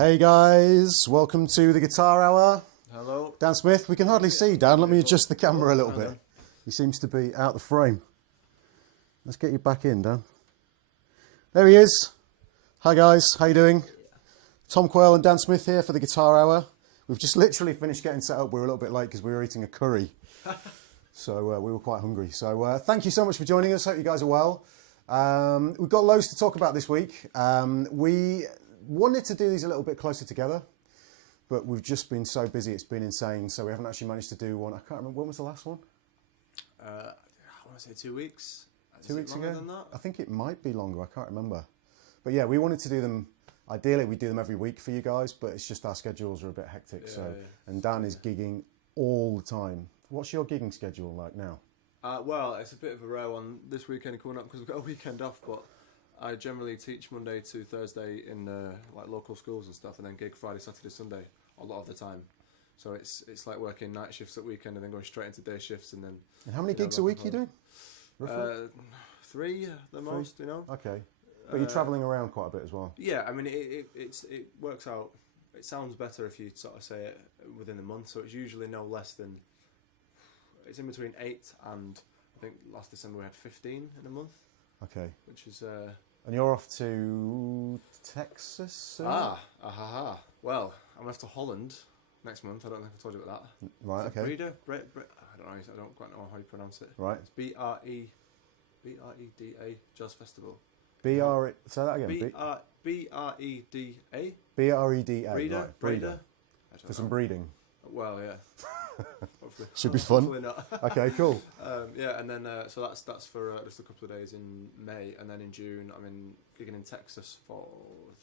Hey guys, welcome to the Guitar Hour. Hello. Dan Smith, we can hardly see Dan. Let me adjust the camera a little bit. He seems to be out the frame. Let's get you back in, Dan. There he is. Hi guys, how you doing? Tom Quayle and Dan Smith here for the Guitar Hour. We've just literally finished getting set up. We were a little bit late because we were eating a curry. So we were quite hungry. So thank you so much for joining us. Hope you guys are well. We've got loads to talk about this week. We wanted to do these a little bit closer together, but we've just been so busy, it's been insane, so we haven't actually managed to do one. I can't remember, when was the last one? I want to say 2 weeks. 2 weeks ago? Than that? I think it might be longer, I can't remember. But yeah, we wanted to do them, ideally we do them every week for you guys, but it's just our schedules are a bit hectic. And Dan is gigging all the time. What's your gigging schedule like now? Well, it's a bit of a rare one this weekend coming up because we've got a weekend off, but I generally teach Monday to Thursday in like local schools and stuff, and then gig Friday, Saturday, Sunday a lot of the time. So it's like working night shifts at weekend and then going straight into day shifts, and then. And how many gigs a week are you doing? 3 the most, you know. Okay, but you're travelling around quite a bit as well. Yeah, I mean it works out. It sounds better if you sort of say it within a month. So it's usually no less than. It's in between 8 and I think last December we had 15 in a month. Okay. Which is. And you're off to Texas soon? Well, I'm off to Holland next month. I don't think I told you about that. Right, okay. Breda? I don't quite know how you pronounce it. Right. It's B-R-E-D-A Jazz Festival. B-R-E... Say that again. B-R-E-D-A. B-R-E-D-A. Breda? Right. Breda. For some breeding. Well, yeah. Should be fun. Hopefully not. Okay, cool. Yeah, and then so that's for just a couple of days in May, and then in June I'm gigging in Texas for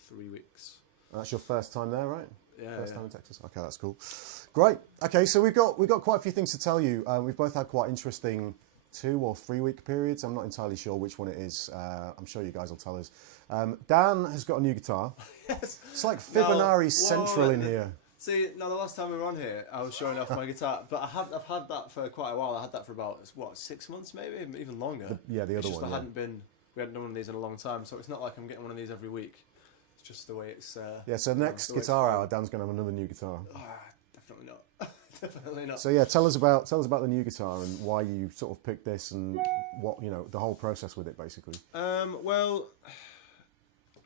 3 weeks. And that's your first time there, right? Yeah. First time in Texas. Okay, that's cool. Great. Okay, so we've got quite a few things to tell you. We've both had quite interesting 2 or 3 week periods. I'm not entirely sure which one it is. I'm sure you guys will tell us. Dan has got a new guitar. Yes. It's like Fibonacci Central in here. See, now the last time we were on here, I was showing off my guitar, but I've had that for quite a while. I had that for about 6 months, maybe even longer. The other one. We hadn't done one of these in a long time, so it's not like I'm getting one of these every week. It's just the way it's. So next Guitar Hour, Dan's going to have another new guitar. Definitely not. Definitely not. So yeah, tell us about the new guitar and why you sort of picked this and what the whole process with it basically. Well,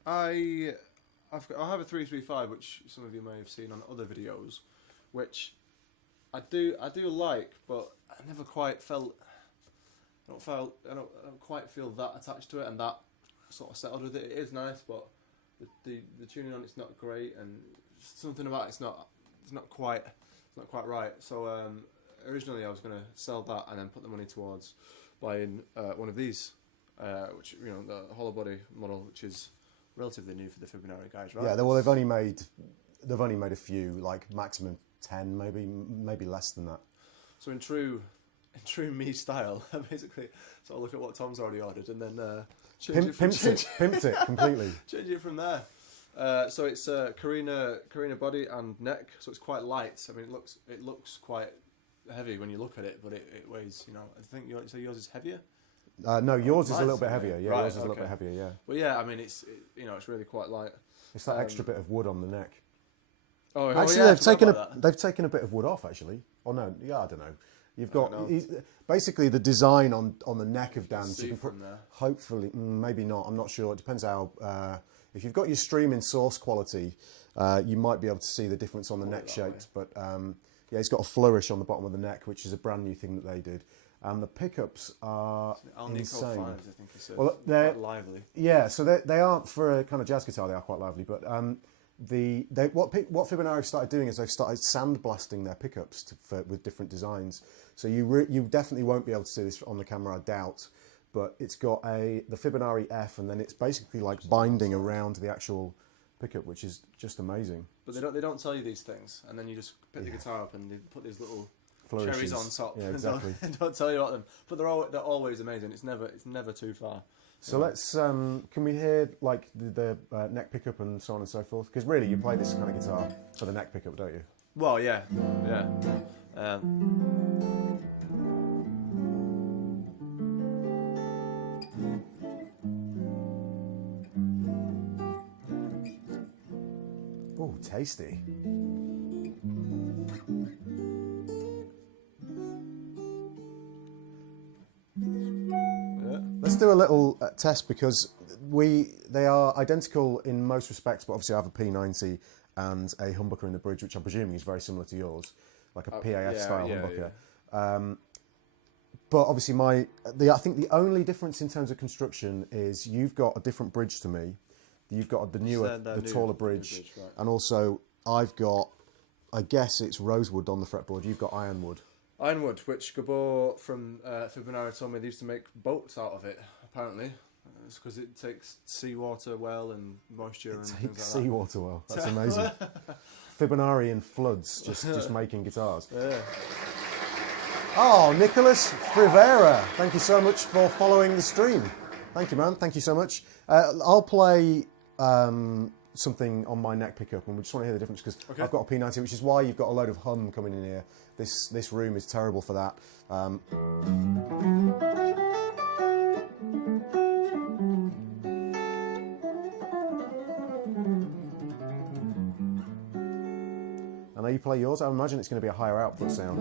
I have a 335, which some of you may have seen on other videos, which I do like, but I never quite felt. I don't quite feel that attached to it and that sort of settled with it. It is nice, but the tuning on it's not great, and something about it's not quite right. So originally I was going to sell that and then put the money towards buying one of these, which the hollow body model, which is relatively new for the Fibonacci guys, right? Yeah, well, they've only made a few, like maximum 10, maybe less than that. So in true me style, I basically sort of look at what Tom's already ordered and then pimped it completely. Change it from there. So it's Carina body and neck, so it's quite light. I mean, it looks quite heavy when you look at it, but it weighs. I think yours is heavier. No, yours is a little bit heavier. Yeah, right, yours is a little bit heavier. Yeah. Well, yeah, I mean, it's really quite light. It's that extra bit of wood on the neck. Actually, they've taken a bit of wood off. Actually, no, yeah, I don't know. You've got basically the design on the neck of Dan's. You can put, hopefully, maybe not. I'm not sure. It depends how. If you've got your streaming source quality, you might be able to see the difference on the neck shapes. But yeah, it's got a flourish on the bottom of the neck, which is a brand new thing that they did. And the pickups are insane. 5s, I think you said. Well, they're quite lively. Yeah, so they are, for a kind of jazz guitar, they are quite lively. But what Fibonacci started doing is they've started sandblasting their pickups with different designs. So you definitely won't be able to see this on the camera, I doubt. But it's got the Fibonacci F, and then it's basically like binding around the actual pickup, which is just amazing. But they don't tell you these things, and then you just pick the guitar up and they put these little flourishes cherries on top. Yeah, exactly. and don't tell you about them. But they're always amazing. It's never too far. So let's can we hear like the neck pickup and so on and so forth? Because really, you play this kind of guitar for the neck pickup, don't you? Well, yeah. Oh, tasty. Yeah. Let's do a little test because they are identical in most respects, but obviously I have a P90 and a humbucker in the bridge, which I'm presuming is very similar to yours, like a PAF style humbucker. Yeah. But obviously I think the only difference in terms of construction is you've got a different bridge to me. You've got the taller bridge, right. and also I've got, I guess it's rosewood on the fretboard. You've got ironwood. Ironwood, which Gabor from Fibonacci told me they used to make boats out of it, apparently. It's because it takes seawater well and moisture and things like that. Seawater well. That's amazing. Fibonacci and floods, just making guitars. Yeah. Oh, Nicholas Rivera, thank you so much for following the stream. Thank you, man. Thank you so much. I'll play something on my neck pickup, and we just want to hear the difference because I've got a P90, which is why you've got a load of hum coming in here. This room is terrible for that. I know you play yours. I imagine it's going to be a higher output sound.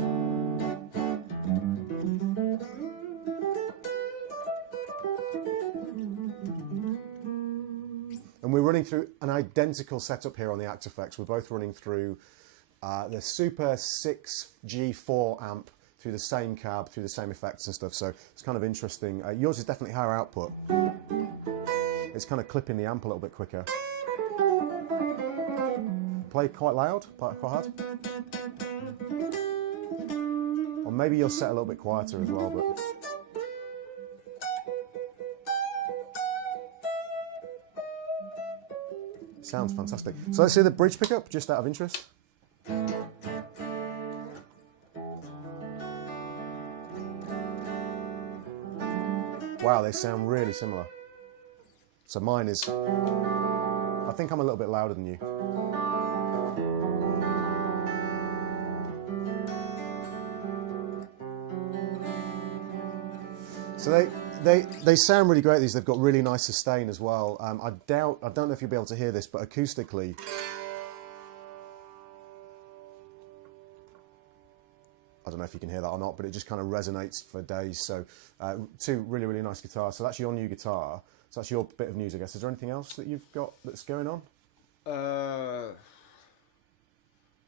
And we're running through an identical setup here on the Actifex. We're both running through the Super 6G4 amp through the same cab, through the same effects and stuff. So it's kind of interesting. Yours is definitely higher output. It's kind of clipping the amp a little bit quicker. Play quite loud, play quite hard. Or maybe you'll set a little bit quieter as well, but... Sounds fantastic. So let's see the bridge pickup, just out of interest. Wow, they sound really similar. So mine is... I think I'm a little bit louder than you. So they sound really great, these. They've got really nice sustain as well. I don't know if you'll be able to hear this, but acoustically, I don't know if you can hear that or not, but it just kind of resonates for days. So two really, really nice guitars. So that's your new guitar. So that's your bit of news, I guess. Is there anything else that you've got that's going on?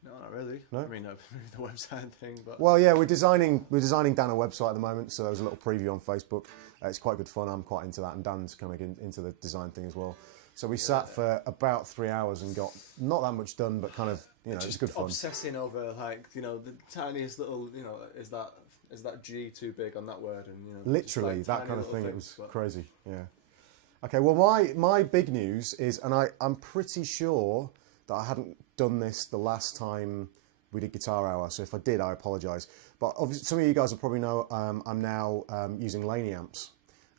No, not really. No? I mean, the website thing, but... Well, yeah, we're designing Dan a website at the moment, so there was a little preview on Facebook. It's quite good fun. I'm quite into that, and Dan's kind of into the design thing as well. So we sat for about 3 hours and got not that much done, but kind of, it's good fun. Obsessing over, the tiniest little, is that G too big on that word? And literally, that kind of thing. It was crazy, yeah. Okay, well, my big news is, and I'm pretty sure that I hadn't done this the last time we did Guitar Hour, so if I did, I apologise. But obviously, some of you guys will probably know I'm now using Laney amps.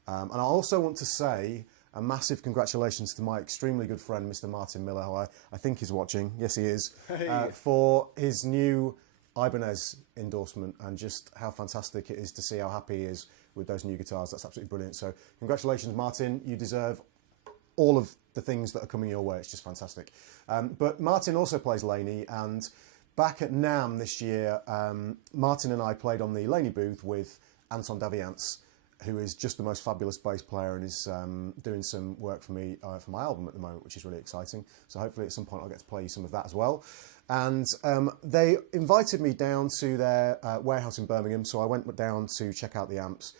And I also want to say a massive congratulations to my extremely good friend, Mr. Martin Miller, who I think is watching. Yes, he is. Hey. For his new Ibanez endorsement, and just how fantastic it is to see how happy he is with those new guitars. That's absolutely brilliant. So congratulations, Martin. You deserve all of the things that are coming your way. It's just fantastic. But Martin also plays Laney, and back at NAMM this year, Martin and I played on the Laney booth with Anton Daviance, who is just the most fabulous bass player and is doing some work for me for my album at the moment, which is really exciting. So hopefully at some point I'll get to play you some of that as well. And they invited me down to their warehouse in Birmingham, so I went down to check out the amps.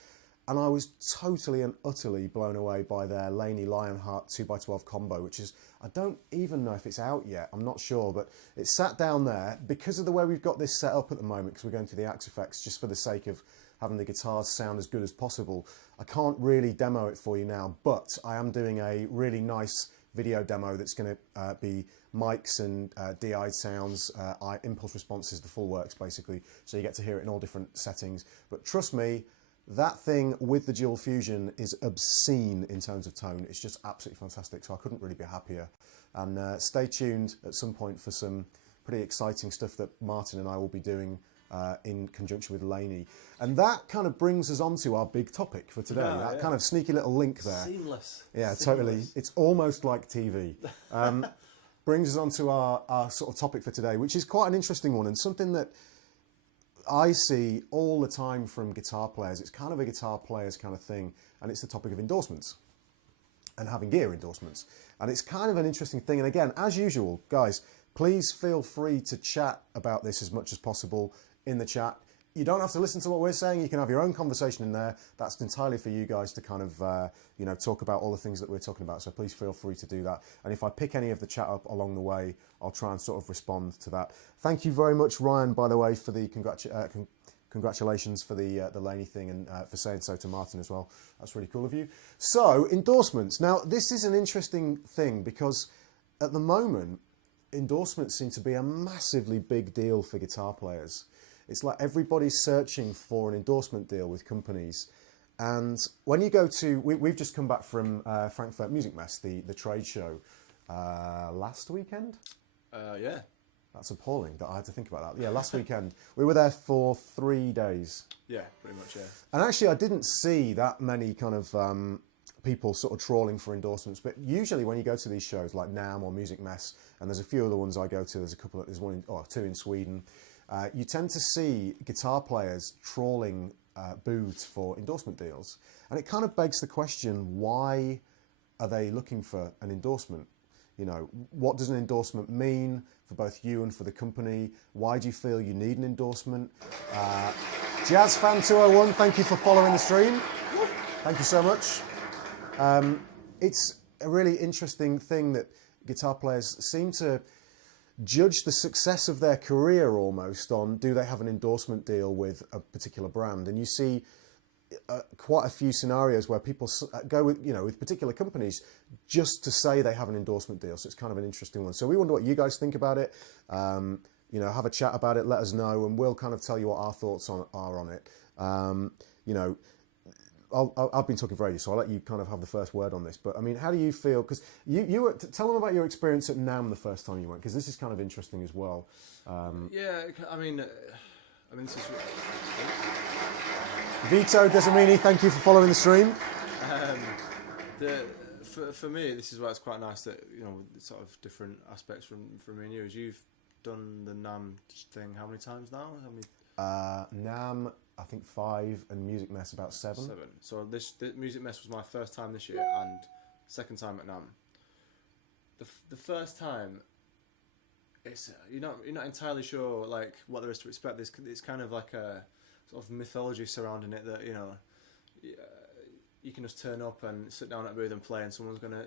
And I was totally and utterly blown away by their Laney Lionheart 2x12 combo, which is, I don't even know if it's out yet, I'm not sure, but it's sat down there. Because of the way we've got this set up at the moment, because we're going through the Actifex, just for the sake of having the guitars sound as good as possible, I can't really demo it for you now, but I am doing a really nice video demo that's going to be mics and DI'd sounds, impulse responses, the full works basically, so you get to hear it in all different settings. But trust me, that thing with the dual fusion is obscene in terms of tone. It's just absolutely fantastic, so I couldn't really be happier. And stay tuned at some point for some pretty exciting stuff that Martin and I will be doing in conjunction with Laney. And that kind of brings us on to our big topic for today. That kind of sneaky little link there. Seamless. Yeah, Seamless. totally. It's almost like TV. brings us on to our sort of topic for today, which is quite an interesting one and something that I see all the time from guitar players. It's kind of a guitar players kind of thing, and it's the topic of endorsements and having gear endorsements. And it's kind of an interesting thing. And again, as usual, guys, please feel free to chat about this as much as possible in the chat. You don't have to listen to what we're saying. You can have your own conversation in there. That's entirely for you guys to kind of, talk about all the things that we're talking about. So please feel free to do that. And if I pick any of the chat up along the way, I'll try and sort of respond to that. Thank you very much, Ryan, by the way, for the congratulations for the Laney thing and for saying so to Martin as well. That's really cool of you. So, endorsements. Now, this is an interesting thing because at the moment, endorsements seem to be a massively big deal for guitar players. It's like everybody's searching for an endorsement deal with companies. And when you go to, we've just come back from Frankfurt Music Mess, the trade show, last weekend? Yeah. That's appalling that I had to think about that. Yeah, last weekend. We were there for 3 days. Yeah, pretty much, yeah. And actually, I didn't see that many kind of people sort of trawling for endorsements. But usually when you go to these shows like NAMM or Music Mess, and there's a few other ones I go to, there's two in Sweden, you tend to see guitar players trawling booths for endorsement deals. And it kind of begs the question, why are they looking for an endorsement? You know, what does an endorsement mean for both you and for the company? Why do you feel you need an endorsement? JazzFan201, thank you for following the stream. Thank you so much. It's a really interesting thing that guitar players seem to judge the success of their career almost on, do they have an endorsement deal with a particular brand? And you see quite a few scenarios where people go with particular companies just to say they have an endorsement deal. So it's kind of an interesting one. So we wonder what you guys think about it. Have a chat about it, let us know, and we'll kind of tell you what our thoughts are on it. I've been talking for ages, so I'll let you kind of have the first word on this. But I mean, how do you feel? Because you were, tell them about your experience at NAMM the first time you went, because this is kind of interesting as well. Yeah, I mean, this is. Vito Desamini, thank you for following the stream. For me, this is why it's quite nice that sort of different aspects from me and you. Is you've done the NAMM thing how many times now? NAMM, I think 5, and Music Mess about 7. So the Music Mess was my first time this year, and second time at NAMM. The first time, you're not entirely sure like what there is to expect. It's kind of like a sort of mythology surrounding it that you can just turn up and sit down at a booth and play, and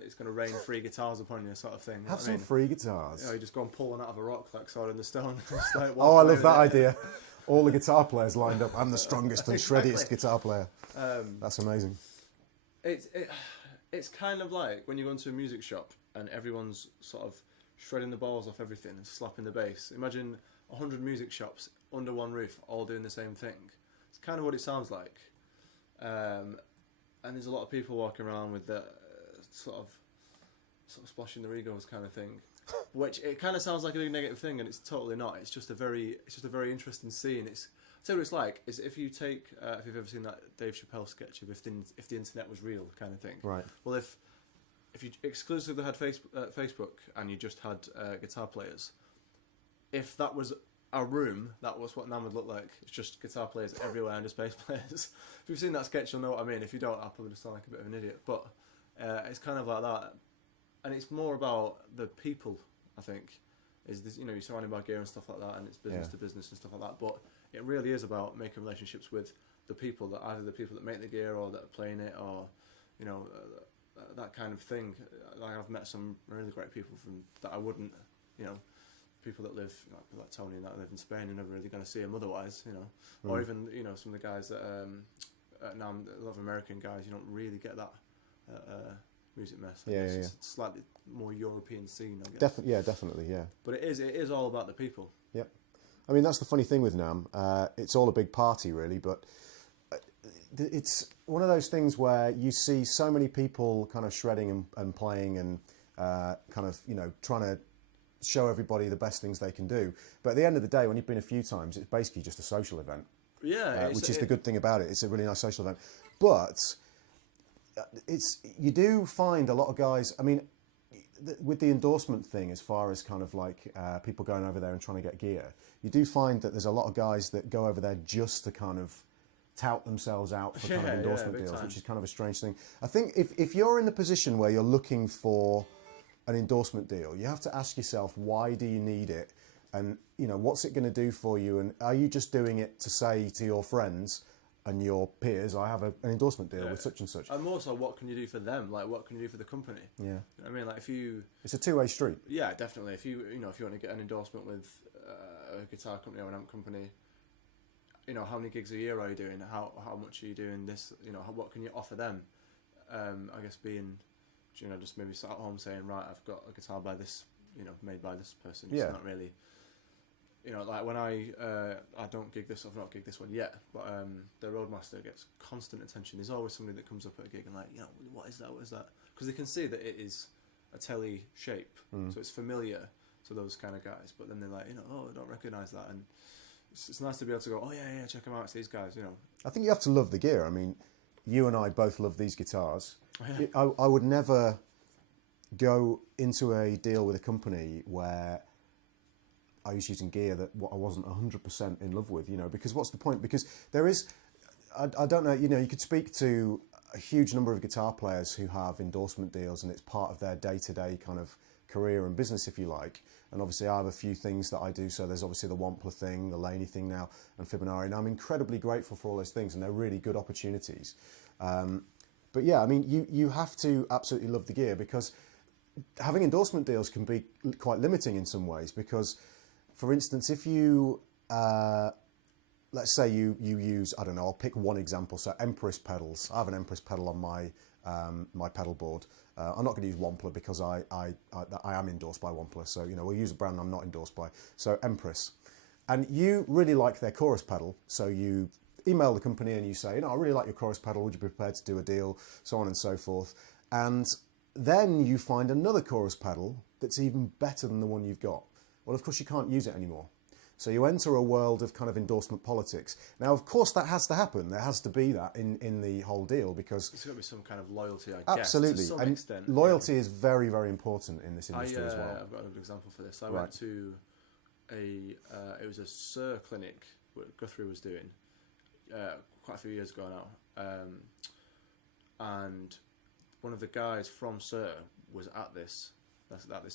it's gonna rain free guitars upon you, sort of thing. Have some free guitars. You just go and pull one out of a rock like Sword in the Stone. I love that idea. All the guitar players lined up. I'm the strongest and shreddiest guitar player. That's amazing. It's kind of like when you go into a music shop and everyone's sort of shredding the balls off everything and slapping the bass. Imagine 100 music shops under one roof, all doing the same thing. It's kind of what it sounds like. And there's a lot of people walking around with the sort of splashing their egos kind of thing, which it kind of sounds like a big negative thing, and it's totally not. It's just a very interesting scene. I'll tell you what it's like. Is if you take if you've ever seen that Dave Chappelle sketch of if the internet was real kind of thing. Right. Well, if you exclusively had Facebook and you just had guitar players, if that was a room, that was what NAMM would look like. It's just guitar players everywhere and just bass players. If you've seen that sketch, you'll know what I mean. If you don't, I'll probably just sound like a bit of an idiot. But it's kind of like that. And it's more about the people, I think. Is this, you're surrounded by gear and stuff like that, and it's business to business and stuff like that. But it really is about making relationships with the people, either the people that make the gear or that are playing it, or that kind of thing. Like I've met some really great people that I wouldn't, people that live like Tony and that live in Spain, and never really going to see them otherwise, or even some of the guys that at NAMM, a lot of American guys, you don't really get that. Music Mess. It's a slightly more European scene, I guess. Definitely. But it is all about the people. Yep. I mean, that's the funny thing with NAMM. It's all a big party, really, but it's one of those things where you see so many people kind of shredding and playing and kind of, trying to show everybody the best things they can do. But at the end of the day, when you've been a few times, it's basically just a social event. Yeah. Which is the good thing about it. It's a really nice social event. But you do find a lot of guys, I mean, with the endorsement thing, as far as kind of like people going over there and trying to get gear, you do find that there's a lot of guys that go over there just to kind of tout themselves out for kind of endorsement deals, which is kind of a strange thing. I think if you're in the position where you're looking for an endorsement deal, you have to ask yourself, why do you need it? And, you know, what's it going to do for you? And are you just doing it to say to your friends and your peers, I have an endorsement deal with such and such? And also, what can you do for them? Like, what can you do for the company? Yeah. You know what I mean, like, if you... It's a two-way street. Yeah, definitely. If you want to get an endorsement with a guitar company or an amp company, you know, how many gigs a year are you doing? How much are you doing this? You know, what can you offer them? I guess being, you know, just maybe sat at home saying, right, I've got a guitar by this, you know, made by this person. It's not really... You know, like when I don't gig this, I've not gigged this one yet, but the Roadmaster gets constant attention. There's always somebody that comes up at a gig and like, you know, what is that? What is that? Because they can see that it is a telly shape, so it's familiar to those kind of guys. But then they're like, you know, oh, I don't recognise that, and it's nice to be able to go, oh yeah, check them out. It's these guys, you know. I think you have to love the gear. I mean, you and I both love these guitars. I would never go into a deal with a company where I was using gear that I wasn't 100% in love with, you know, because what's the point? Because there is, I don't know, you know, you could speak to a huge number of guitar players who have endorsement deals and it's part of their day-to-day kind of career and business, if you like. And obviously I have a few things that I do. So there's obviously the Wampler thing, the Laney thing now, and Fibonacci. And I'm incredibly grateful for all those things, and they're really good opportunities. But yeah, I mean, you have to absolutely love the gear, because having endorsement deals can be quite limiting in some ways, because for instance, if you, let's say you use, I don't know, I'll pick one example, so Empress pedals. I have an Empress pedal on my my pedal board. I'm not going to use Wampler because I am endorsed by Wampler, so, you know, we'll use a brand I'm not endorsed by. So Empress. And you really like their chorus pedal, so you email the company and you say, you know, I really like your chorus pedal, would you be prepared to do a deal, so on and so forth. And then you find another chorus pedal that's even better than the one you've got. Well, of course, you can't use it anymore. So you enter a world of kind of endorsement politics. Now, of course, that has to happen. There has to be that in the whole deal, because... There's got to be some kind of loyalty, I guess, absolutely. to some and extent. Loyalty is very, very important in this industry as well. I've got another example for this. I went to it was a Sir clinic that Guthrie was doing quite a few years ago now. And one of the guys from Sir was at this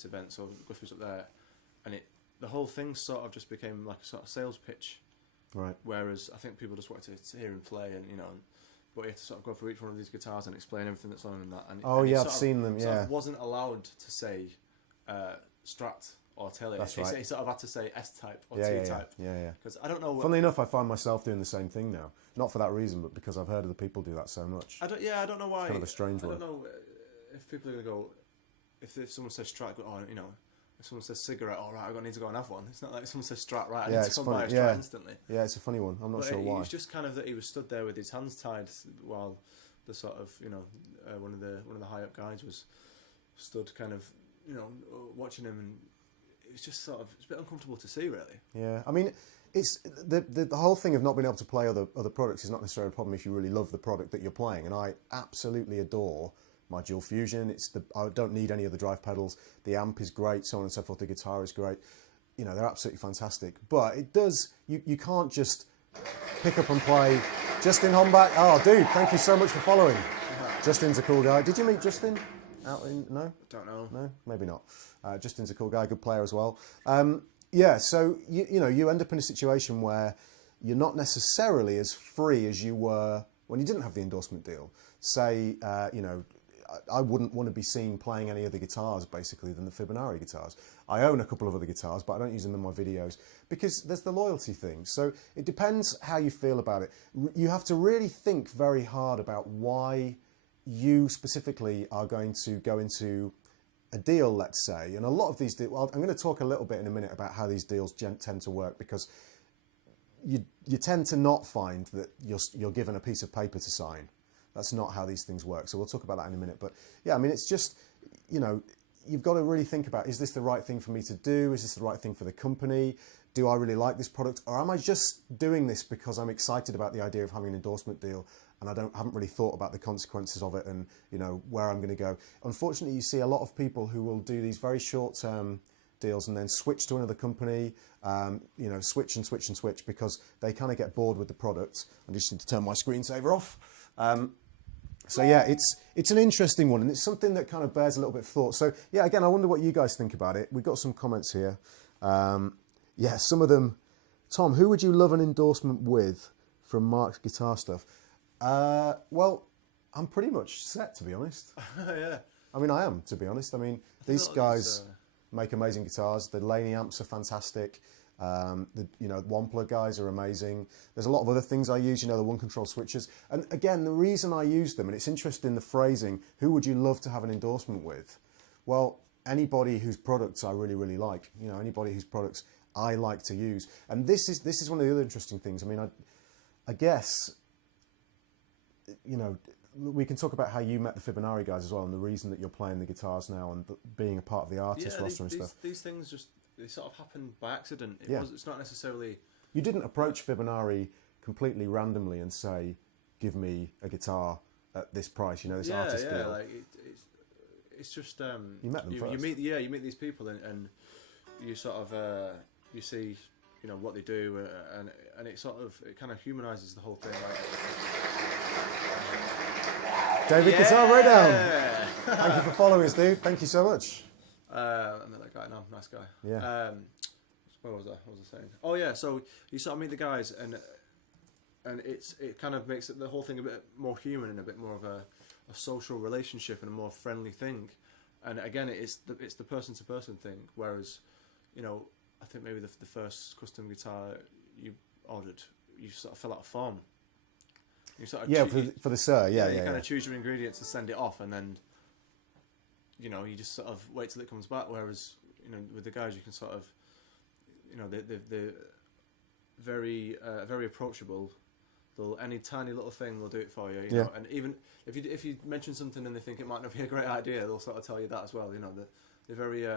event, so Guthrie was up there. And the whole thing sort of just became like a sort of sales pitch, right? Whereas I think people just wanted to hear him play, and you know, but you had to sort of go through each one of these guitars and explain everything that's on and that. And, I've seen them. Yeah, sort of wasn't allowed to say Strat or Tele. That's right. He sort of had to say S-type or T-type. Yeah. Because I don't know. Funnily enough, I find myself doing the same thing now. Not for that reason, but because I've heard other people do that so much. I don't know why. It's kind of a strange one. I don't know if people are going to go. If someone says Strat, go, oh, you know. If someone says cigarette, all right, I need to go and have one. It's not like someone says Strat, right, I need to come buy a Strat instantly. Yeah, it's a funny one. I'm not sure why. It was just kind of that he was stood there with his hands tied while the sort of, you know, one of the high up guys was stood kind of, you know, watching him, and it was just sort of, it's a bit uncomfortable to see, really. Yeah, I mean, it's the whole thing of not being able to play other products is not necessarily a problem if you really love the product that you're playing, and I absolutely adore my dual fusion. I don't need any of the drive pedals. The amp is great, so on and so forth. The guitar is great. You know, they're absolutely fantastic. But it does, you can't just pick up and play. Justin Hombach. Oh, dude, thank you so much for following. Justin's a cool guy. Did you meet Justin out in, no? Don't know. No, maybe not. Justin's a cool guy, good player as well. Yeah, so, you know, you end up in a situation where you're not necessarily as free as you were when you didn't have the endorsement deal. Say, you know, I wouldn't want to be seen playing any other guitars, basically, than the Fibonacci guitars. I own a couple of other guitars, but I don't use them in my videos because there's the loyalty thing. So it depends how you feel about it. You have to really think very hard about why you specifically are going to go into a deal, let's say. And a lot of these deals, well, I'm going to talk a little bit in a minute about how these deals tend to work, because you tend to not find that you're given a piece of paper to sign. That's not how these things work. So we'll talk about that in a minute. But yeah, I mean, it's just, you know, you've got to really think about, is this the right thing for me to do? Is this the right thing for the company? do I really like this product, or am I just doing this because I'm excited about the idea of having an endorsement deal and I haven't really thought about the consequences of it and, you know, where I'm going to go. Unfortunately, you see a lot of people who will do these very short-term deals and then switch to another company, you know, switch because they kind of get bored with the product. I just need to turn my screensaver off. So yeah, it's an interesting one, and it's something that kind of bears a little bit of thought. So yeah, again, I wonder what you guys think about it. We've got some comments here. Yeah, some of them. Tom, who would you love an endorsement with from Mark's Guitar Stuff? Well, I'm pretty much set, to be honest. Yeah. I mean, I am, to be honest. I mean, these guys make amazing guitars. The Laney amps are fantastic. The one plug guys are amazing. There's a lot of other things I use, you know, the one control switches. And again, the reason I use them, and it's interesting the phrasing, who would you love to have an endorsement with? Well, anybody whose products I really, really like. You know, anybody whose products I like to use. And this is one of the other interesting things. I mean, I guess, you know, we can talk about how you met the Fibonacci guys as well, and the reason that you're playing the guitars now and being a part of the artist roster and stuff. These things just, they sort of happened by accident. It's not necessarily... You didn't approach Fibonacci completely randomly and say, give me a guitar at this price, you know, this artist deal. Like it's just... you met them first. You meet these people and you sort of, you see, you know, what they do and it sort of, it kind of humanises the whole thing. Like, David Guitar Ray down. Thank you for following us, dude. Thank you so much. And then that guy, no, nice guy. Yeah. What was I saying? Oh yeah, so you sort of meet the guys, and it kind of makes the whole thing a bit more human and a bit more of a social relationship and a more friendly thing. And again, it's the person to person thing. Whereas, you know, I think maybe the first custom guitar you ordered, you sort of fill out a form. You sort of for the Sir, you kind of choose your ingredients and send it off, and then, you know, you just sort of wait till it comes back. Whereas, you know, with the guys, you can sort of, you know, they're very very approachable. Any tiny little thing, they'll do it for you. You know? And even if you mention something and they think it might not be a great idea, they'll sort of tell you that as well. You know, they're very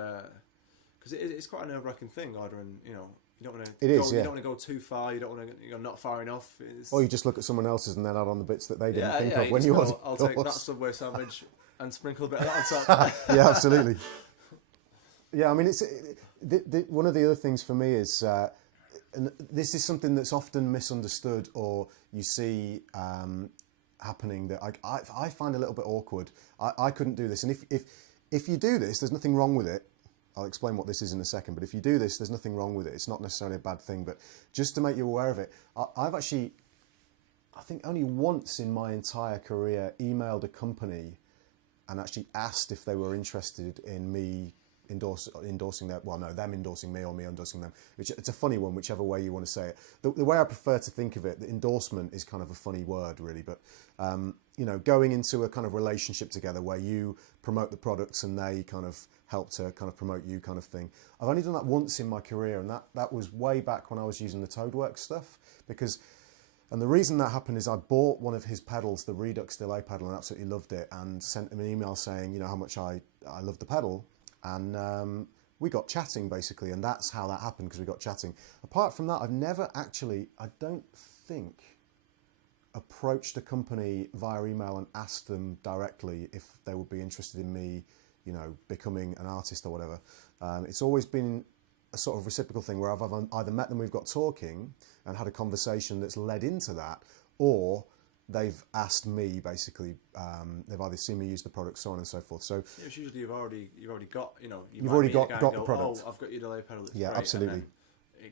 because it's quite a nerve-wracking thing ordering. You know, you don't want to. You don't want to go too far. You don't want to go not far enough. Or you just look at someone else's and then add on the bits that they didn't think of when you ordered. I'll take that Subway sandwich and sprinkle a bit of that on top. Yeah, absolutely. Yeah, I mean, it's one of the other things for me is. And this is something that's often misunderstood, or you see happening that I find a little bit awkward. I couldn't do this, and if you do this, there's nothing wrong with it. I'll explain what this is in a second. But if you do this, there's nothing wrong with it. It's not necessarily a bad thing. But just to make you aware of it, I've actually, I think only once in my entire career, emailed a company and actually asked if they were interested in me endorsing them. Well, no, them endorsing me or me endorsing them. It's a funny one, whichever way you want to say it. The way I prefer to think of it, the endorsement is kind of a funny word, really. But you know, going into a kind of relationship together where you promote the products and they kind of help to kind of promote you, kind of thing. I've only done that once in my career, and that was way back when I was using the Toadworks stuff. And the reason that happened is I bought one of his pedals, the Redux Delay pedal, and absolutely loved it, and sent him an email saying, you know, how much I loved the pedal. And we got chatting, basically, and that's how that happened, because we got chatting. Apart from that, I've never actually, I don't think, approached a company via email and asked them directly if they would be interested in me, you know, becoming an artist or whatever. It's always been a sort of reciprocal thing where I've either met them, we've got talking, and had a conversation that's led into that, or they've asked me, basically. They've either seen me use the product, so on and so forth. So yeah, it's usually you've already got, you know, you've already got the product. Oh, I've got your delay pedal. It's yeah, great. absolutely.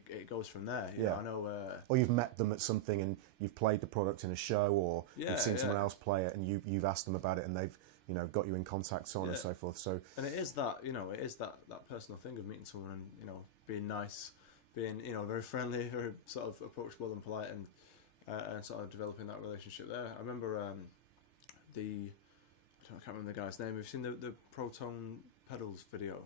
It goes from there. You know, I know. Or you've met them at something and you've played the product in a show, or you've seen someone else play it and you've asked them about it and they've, you know, got you in contact, so on and so forth. So and it is that, you know, it is that personal thing of meeting someone and, you know, being nice, being, you know, very friendly, very sort of approachable and polite, and sort of developing that relationship there. I remember I can't remember the guy's name. We've seen the Proton Pedals video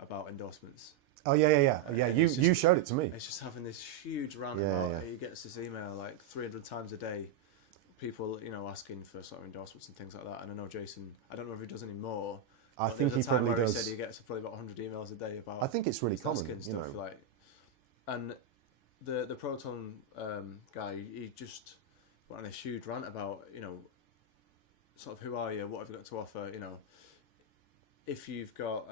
about endorsements. Oh yeah. You showed it to me. It's just having this huge rant about. He gets this email like 300 times a day. People, you know, asking for sort of endorsements and things like that. And I know Jason. I don't know if he does any more. I think he probably does. He said he gets probably about 100 emails a day about. I think it's really common. You know, for like And the Proton guy, he just went on a huge rant about, you know, sort of who are you, what have you got to offer, you know. If you've got,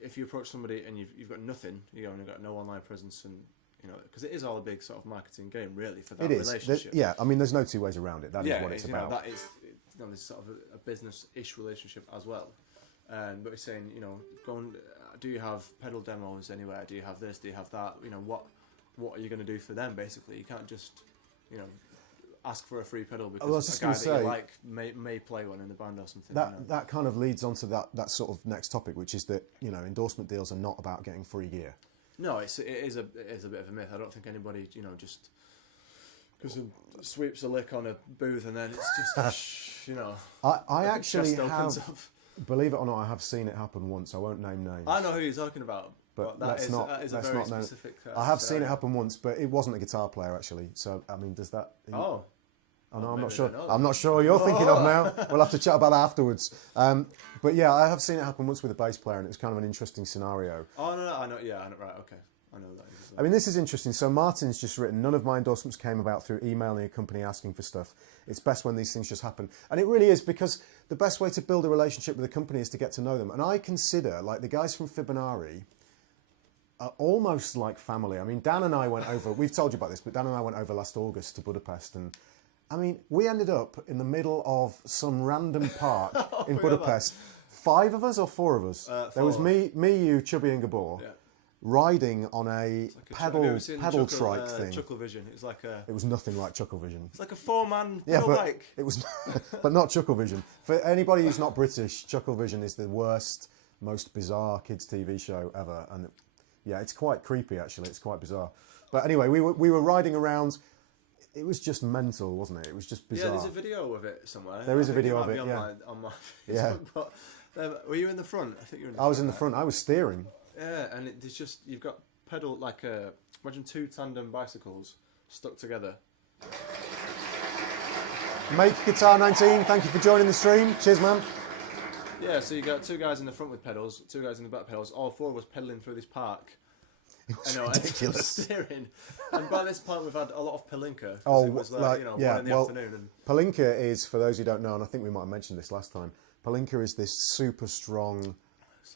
if you approach somebody and you've got nothing, you've got no online presence, and you know, because it is all a big sort of marketing game, really, for that relationship. Yeah, I mean, there's no two ways around it. That is what it's about. That is, you know, there's sort of a business-ish relationship as well. But he's saying, you know, do you have pedal demos anywhere? Do you have this? Do you have that? You know, what are you going to do for them? Basically, you can't just, you know, ask for a free pedal because a guy that you like may play one in the band or something. That kind of leads on to that sort of next topic, which is that, you know, endorsement deals are not about getting free gear. No, it is a bit of a myth. I don't think anybody, you know, just because sweeps a lick on a booth and then it's just, you know. I actually have, believe it or not, I have seen it happen once. I won't name names. I know who you're talking about. But that is a very specific. I have seen it happen once, but it wasn't a guitar player actually. So I mean, does that? Oh. Oh no, I'm not sure. I'm not sure you're thinking of now. We'll have to chat about that afterwards. But yeah, I have seen it happen once with a bass player, and it was kind of an interesting scenario. Oh no, I know. Yeah, I know, right. Okay, I know that. I mean, this is interesting. So Martin's just written, none of my endorsements came about through emailing a company asking for stuff. It's best when these things just happen. And it really is, because the best way to build a relationship with a company is to get to know them. And I consider, like, the guys from Fibonari are almost like family. I mean, Dan and I went over, we've told you about this, but Dan and I went over last August to Budapest, and I mean, we ended up in the middle of some random park in Budapest. 5 of us or 4 of us? There was me, you, Chubby and Gabor. Yeah. Riding on a pedal trike thing. Chuckle Vision. It was like a. It was nothing like Chuckle Vision. It's like a 4-man pedal bike. It was, but not Chuckle Vision. For anybody who's not British, Chuckle Vision is the worst, most bizarre kids' TV show ever, and yeah, it's quite creepy actually. It's quite bizarre. But anyway, we were riding around. It was just mental, wasn't it? It was just bizarre. Yeah, there's a video of it somewhere. There is a video of it. On my Facebook. Yeah. But, were you in the front? I think you were in the front. I was in the front. I was steering. Yeah, and it's just, you've got pedal, like, imagine 2 tandem bicycles stuck together. Make Guitar 19, thank you for joining the stream. Cheers, man. Yeah, so you got 2 guys in the front with pedals, 2 guys in the back pedals, all 4 of us pedaling through this park. It was ridiculous. Steering. And by this point, we've had a lot of Palinka. Oh, it was like, you know, 1 in the afternoon. And Palinka is, for those who don't know, and I think we might have mentioned this last time, Palinka is this super strong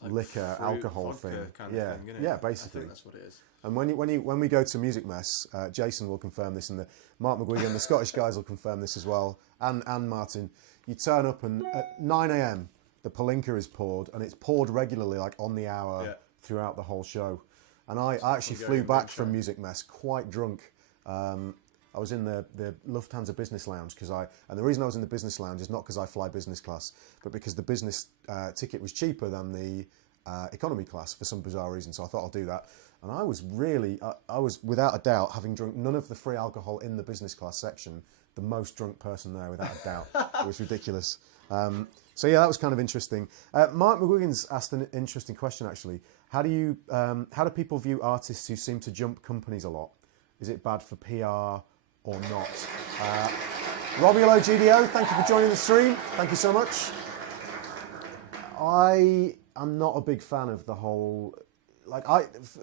like liquor, alcohol thing. Kind of thing, isn't it? Yeah, basically. I think that's what it is. And when we go to Music Mess, Jason will confirm this, and the Mark McGuigan, the Scottish guys will confirm this as well, and Martin. You turn up, and at 9 a.m. the Palinka is poured, and it's poured regularly, like on the hour, throughout the whole show. And I actually flew back from Music Mess quite drunk. I was in the Lufthansa Business Lounge and the reason I was in the Business Lounge is not because I fly business class, but because the business ticket was cheaper than the economy class for some bizarre reason. So I thought I'll do that. And I was really, I was without a doubt, having drunk none of the free alcohol in the business class section, the most drunk person there without a doubt. It was ridiculous. So yeah, that was kind of interesting. Mark McGuigan's asked an interesting question actually. How do people view artists who seem to jump companies a lot? Is it bad for PR or not? Robbie-Lo GDO, thank you for joining the stream. Thank you so much. I am not a big fan of the whole,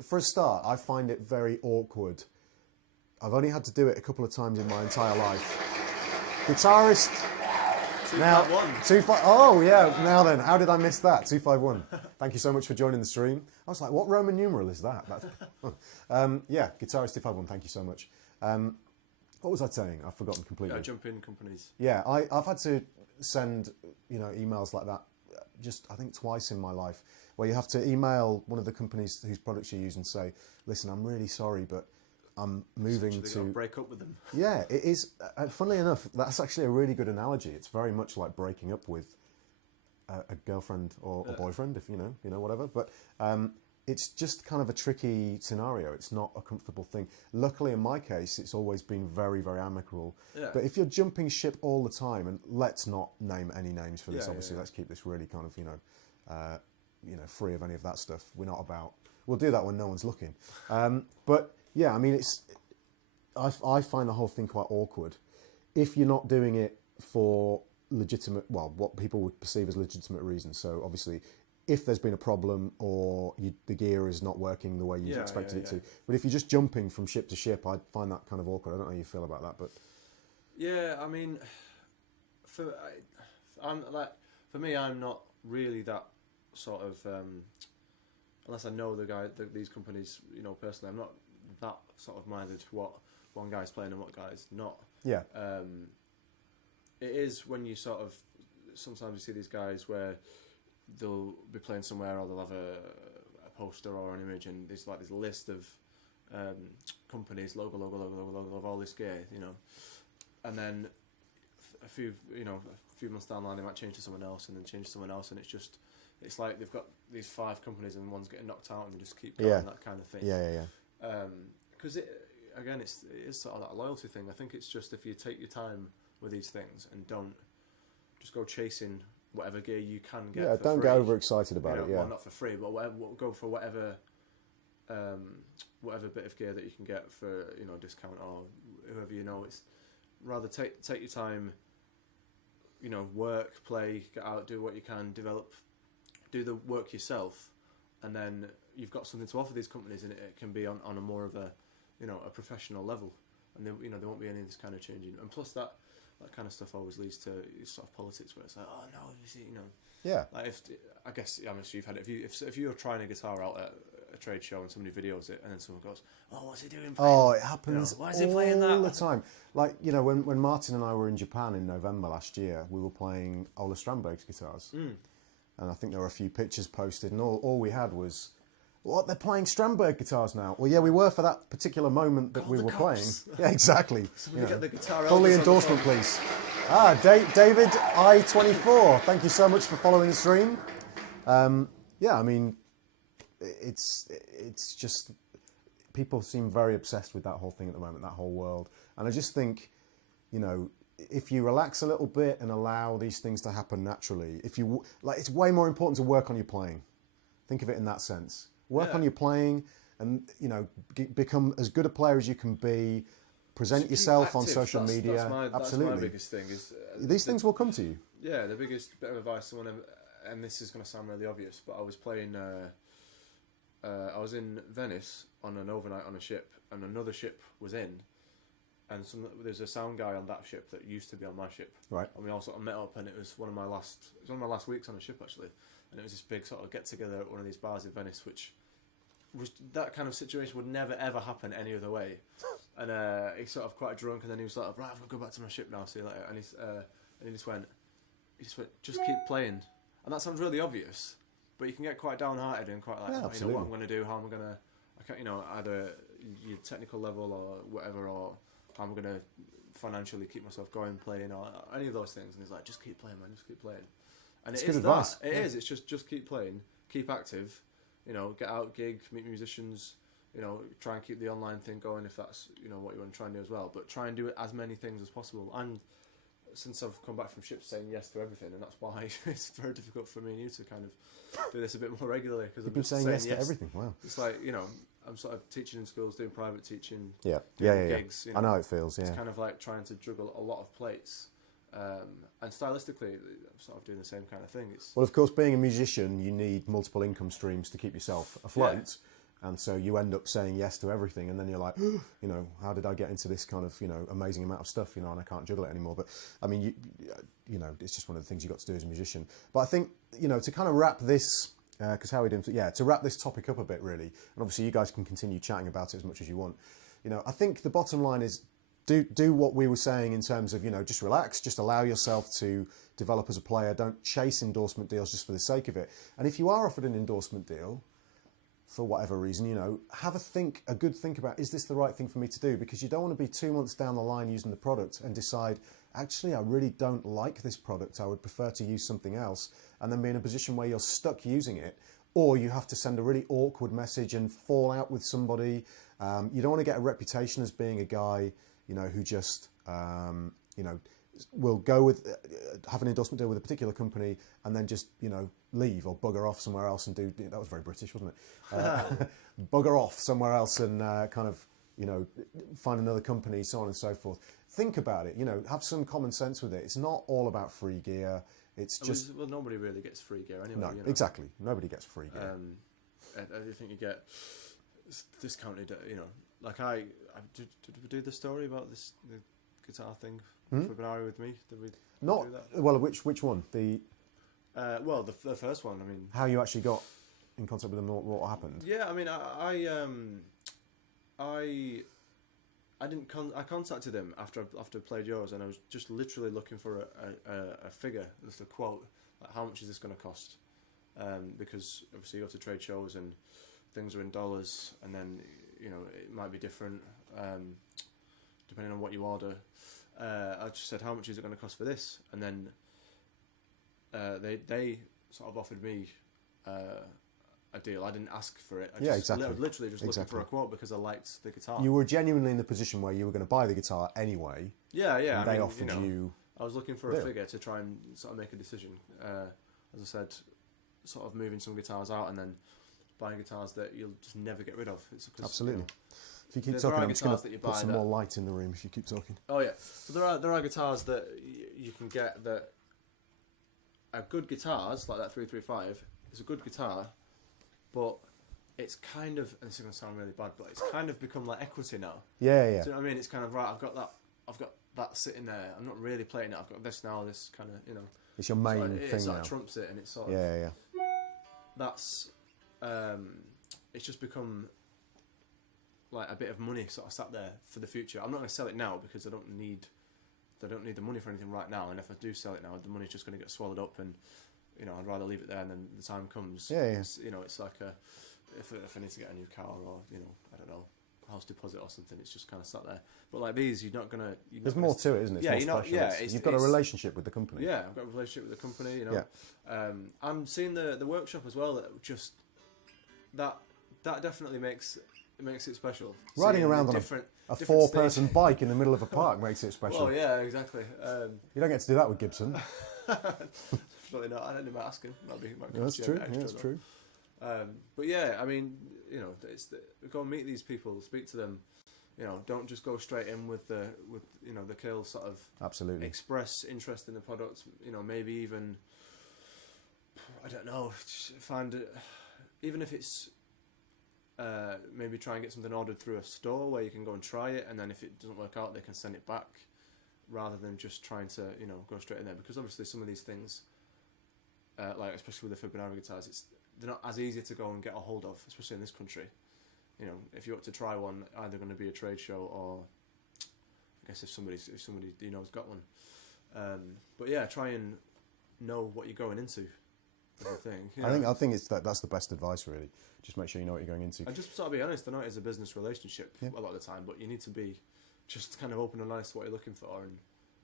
for a start, I find it very awkward. I've only had to do it a couple of times in my entire life. Guitarist. 251. Oh yeah, now then, how did I miss that? 251. Thank you so much for joining the stream. I was like, what Roman numeral is that? Yeah, Guitarist 251, thank you so much. What was I saying? I've forgotten completely. Jumping companies. Yeah, I've had to send emails like that just I think twice in my life, where you have to email one of the companies whose products you use and say, listen, I'm really sorry, but I'm moving to break up with them. Yeah, it is. Funnily enough, that's actually a really good analogy. It's very much like breaking up with a girlfriend or boyfriend, if you know, whatever. But it's just kind of a tricky scenario. It's not a comfortable thing. Luckily, in my case, it's always been very, very amicable. Yeah. But if you're jumping ship all the time, and let's not name any names for this. Obviously, let's keep this really kind of free of any of that stuff. We're not about. We'll do that when no one's looking. But yeah, I mean, I find the whole thing quite awkward. If you're not doing it for legitimate, what people would perceive as legitimate reasons. So obviously, if there's been a problem or the gear is not working the way you expected it to. But if you're just jumping from ship to ship, I find that kind of awkward. I don't know how you feel about that, but yeah, I mean, for me, I'm not really that sort of unless I know these companies, you know, personally. I'm not that sort of minded to what one guy's playing and what guy's not. Yeah. It is when you sort of sometimes you see these guys where they'll be playing somewhere or they'll have a poster or an image and there's like this list of companies, logo of all this gear, you know, and then a few months down the line they might change to someone else and then change to someone else, and it's like they've got these 5 companies and one's getting knocked out and they just keep going, that kind of thing. Because it is sort of that loyalty thing. I think it's just if you take your time with these things and don't just go chasing whatever gear you can get. Yeah, for don't free, get overexcited about it. Yeah, well, not for free, but go for whatever bit of gear that you can get for, you know, discount or whoever you know. It's rather take your time. You know, work, play, get out, do what you can, develop, do the work yourself, and then you've got something to offer these companies, and it can be on a more of a, you know, a professional level, and there won't be any of this kind of changing. And plus that kind of stuff always leads to sort of politics where it's like, oh no, you know. Yeah. Like I'm sure you've had it. If you're trying a guitar out at a trade show and somebody videos it and then someone goes, oh, what's he doing? Oh, it happens, why is he playing that all the time. Like, you know, when Martin and I were in Japan in November last year, we were playing Ola Strandberg's guitars. And I think there were a few pictures posted, and all we had was, what, they're playing Strandberg guitars now? Well, yeah, we were for that particular moment that we were playing. Yeah, exactly. Get the guitar out. Call the endorsement, please. David I24, thank you so much for following the stream. Yeah, I mean, it's just, people seem very obsessed with that whole thing at the moment, that whole world. And I just think, you know, if you relax a little bit and allow these things to happen naturally, it's way more important to work on your playing. Think of it in that sense. Work on your playing and, you know, become as good a player as you can be. Present yourself on social media. Absolutely. That's my biggest thing. These things will come to you. Yeah, the biggest bit of advice someone ever, and this is going to sound really obvious, but I was playing. I was in Venice on an overnight on a ship, and another ship was in, and there's a sound guy on that ship that used to be on my ship. Right. And we all sort of met up, and it was one of my last weeks on a ship actually, and it was this big sort of get together at one of these bars in Venice, which was that kind of situation would never ever happen any other way. And he's sort of quite drunk, and then he was like, right, I've got to go back to my ship now, see you later. And he just went, just keep playing. And that sounds really obvious, but you can get quite downhearted and quite like, you know, what I'm going to do, how am I going to, either your technical level or whatever, or how I'm going to financially keep myself going playing, or any of those things. And he's like, just keep playing, man, just keep playing. And it's it good is advice. that. It is. It's just keep playing, keep active, you know, get out, gig, meet musicians, you know, try and keep the online thing going if that's, you know, what you want to try and do as well. But try and do as many things as possible. And since I've come back from ships, saying yes to everything, and that's why it's very difficult for me and you to kind of do this a bit more regularly. Because You've been saying yes to everything. Wow. It's like, you know, I'm sort of teaching in schools, doing private teaching, yeah, gigs. Yeah. You know, I know how it feels. Yeah. It's kind of like trying to juggle a lot of plates. And stylistically, I'm sort of doing the same kind of thing. Well, of course, being a musician, you need multiple income streams to keep yourself afloat. Yeah. And so you end up saying yes to everything, and then you're like, you know, how did I get into this kind of, you know, amazing amount of stuff, you know, and I can't juggle it anymore. But I mean, you know, it's just one of the things you've got to do as a musician. But I think, you know, to kind of wrap this, because how are we doing? Yeah, to wrap this topic up a bit, really, and obviously you guys can continue chatting about it as much as you want. You know, I think the bottom line is, do what we were saying in terms of, you know, just relax, just allow yourself to develop as a player. Don't chase endorsement deals just for the sake of it. And if you are offered an endorsement deal, for whatever reason, you know, have a good think about, is this the right thing for me to do? Because you don't want to be 2 months down the line using the product and decide, actually, I really don't like this product. I would prefer to use something else, and then be in a position where you're stuck using it, or you have to send a really awkward message and fall out with somebody. You don't want to get a reputation as being a guy, you know, who just, you know, will go with, have an endorsement deal with a particular company and then just, you know, leave or bugger off somewhere else and do, that was very British, wasn't it? Bugger off somewhere else and kind of, you know, find another company, so on and so forth. Think about it, you know, have some common sense with it. It's not all about free gear. It's just well, nobody really gets free gear anyway. no, you know? exactly. Nobody gets free gear. I do think you get discounted. You know, like I did we do the story about the guitar thing for Benari with me? Did we Not do that? well. Which one? The well, the first one. I mean, how you actually got in contact with them? What happened? yeah. I mean, I contacted him after I played yours, and I was just literally looking for a figure, just a quote, like how much is this going to cost? Because obviously you go to trade shows and things are in dollars, and then you know it might be different depending on what you order. I just said, how much is it going to cost for this? And then they sort of offered me a deal. I didn't ask for it. I was literally just looking for a quote because I liked the guitar. You were genuinely in the position where you were going to buy the guitar anyway. Yeah. And they offered you. I was looking for a figure to try and sort of make a decision. As I said, sort of moving some guitars out and then buying guitars that you'll just never get rid of. Absolutely. You know, if you keep talking, I'm just going to put some more light in the room if you keep talking. Oh yeah. So there are guitars that you can get that are good guitars, like that 335. It's a good guitar, but it's kind of, and this is going to sound really bad, but it's kind of become like equity now. Yeah. Do you know what I mean? It's kind of, right, I've got that sitting there. I'm not really playing it. I've got this now, this kind of, you know. It's your main thing it sort now. of trumps it, and it's sort of... Yeah. That's... it's just become like a bit of money sort of sat there for the future. I'm not going to sell it now because I don't need the money for anything right now, and if I do sell it now, the money's just going to get swallowed up, and you know, I'd rather leave it there, and then the time comes. Yeah. It's, you know, it's like if I need to get a new car, or you know, I don't know, house deposit or something, it's just kind of sat there. But like these, you're not gonna. There's more to it, isn't it? Yeah, you've got a relationship with the company. Yeah, I've got a relationship with the company. You know, Yeah. I'm seeing the workshop as well. That just that definitely makes it special. Riding Seeing around on a 4-person bike in the middle of a park makes it special. Well, yeah, exactly. You don't get to do that with Gibson. Definitely not. I don't know. Asking. That's true. Yeah, that's true. But yeah, I mean, you know, go and meet these people, speak to them. You know, don't just go straight in with you know, the Quayle sort of absolutely express interest in the product. You know, maybe even, I don't know, find it, even if it's maybe try and get something ordered through a store where you can go and try it, and then if it doesn't work out, they can send it back, rather than just trying to, you know, go straight in there. Because obviously some of these things, like especially with the Fibonacci guitars, they're not as easy to go and get a hold of, especially in this country. You know, if you want to try one, either going to be a trade show, or I guess if somebody you know has got one. But yeah, try and know what you're going into. I think that's the best advice, really. Just make sure you know what you're going into. And just sort of be honest. I know it is a business relationship a lot of the time, but you need to be just kind of open and honest to what you're looking for. And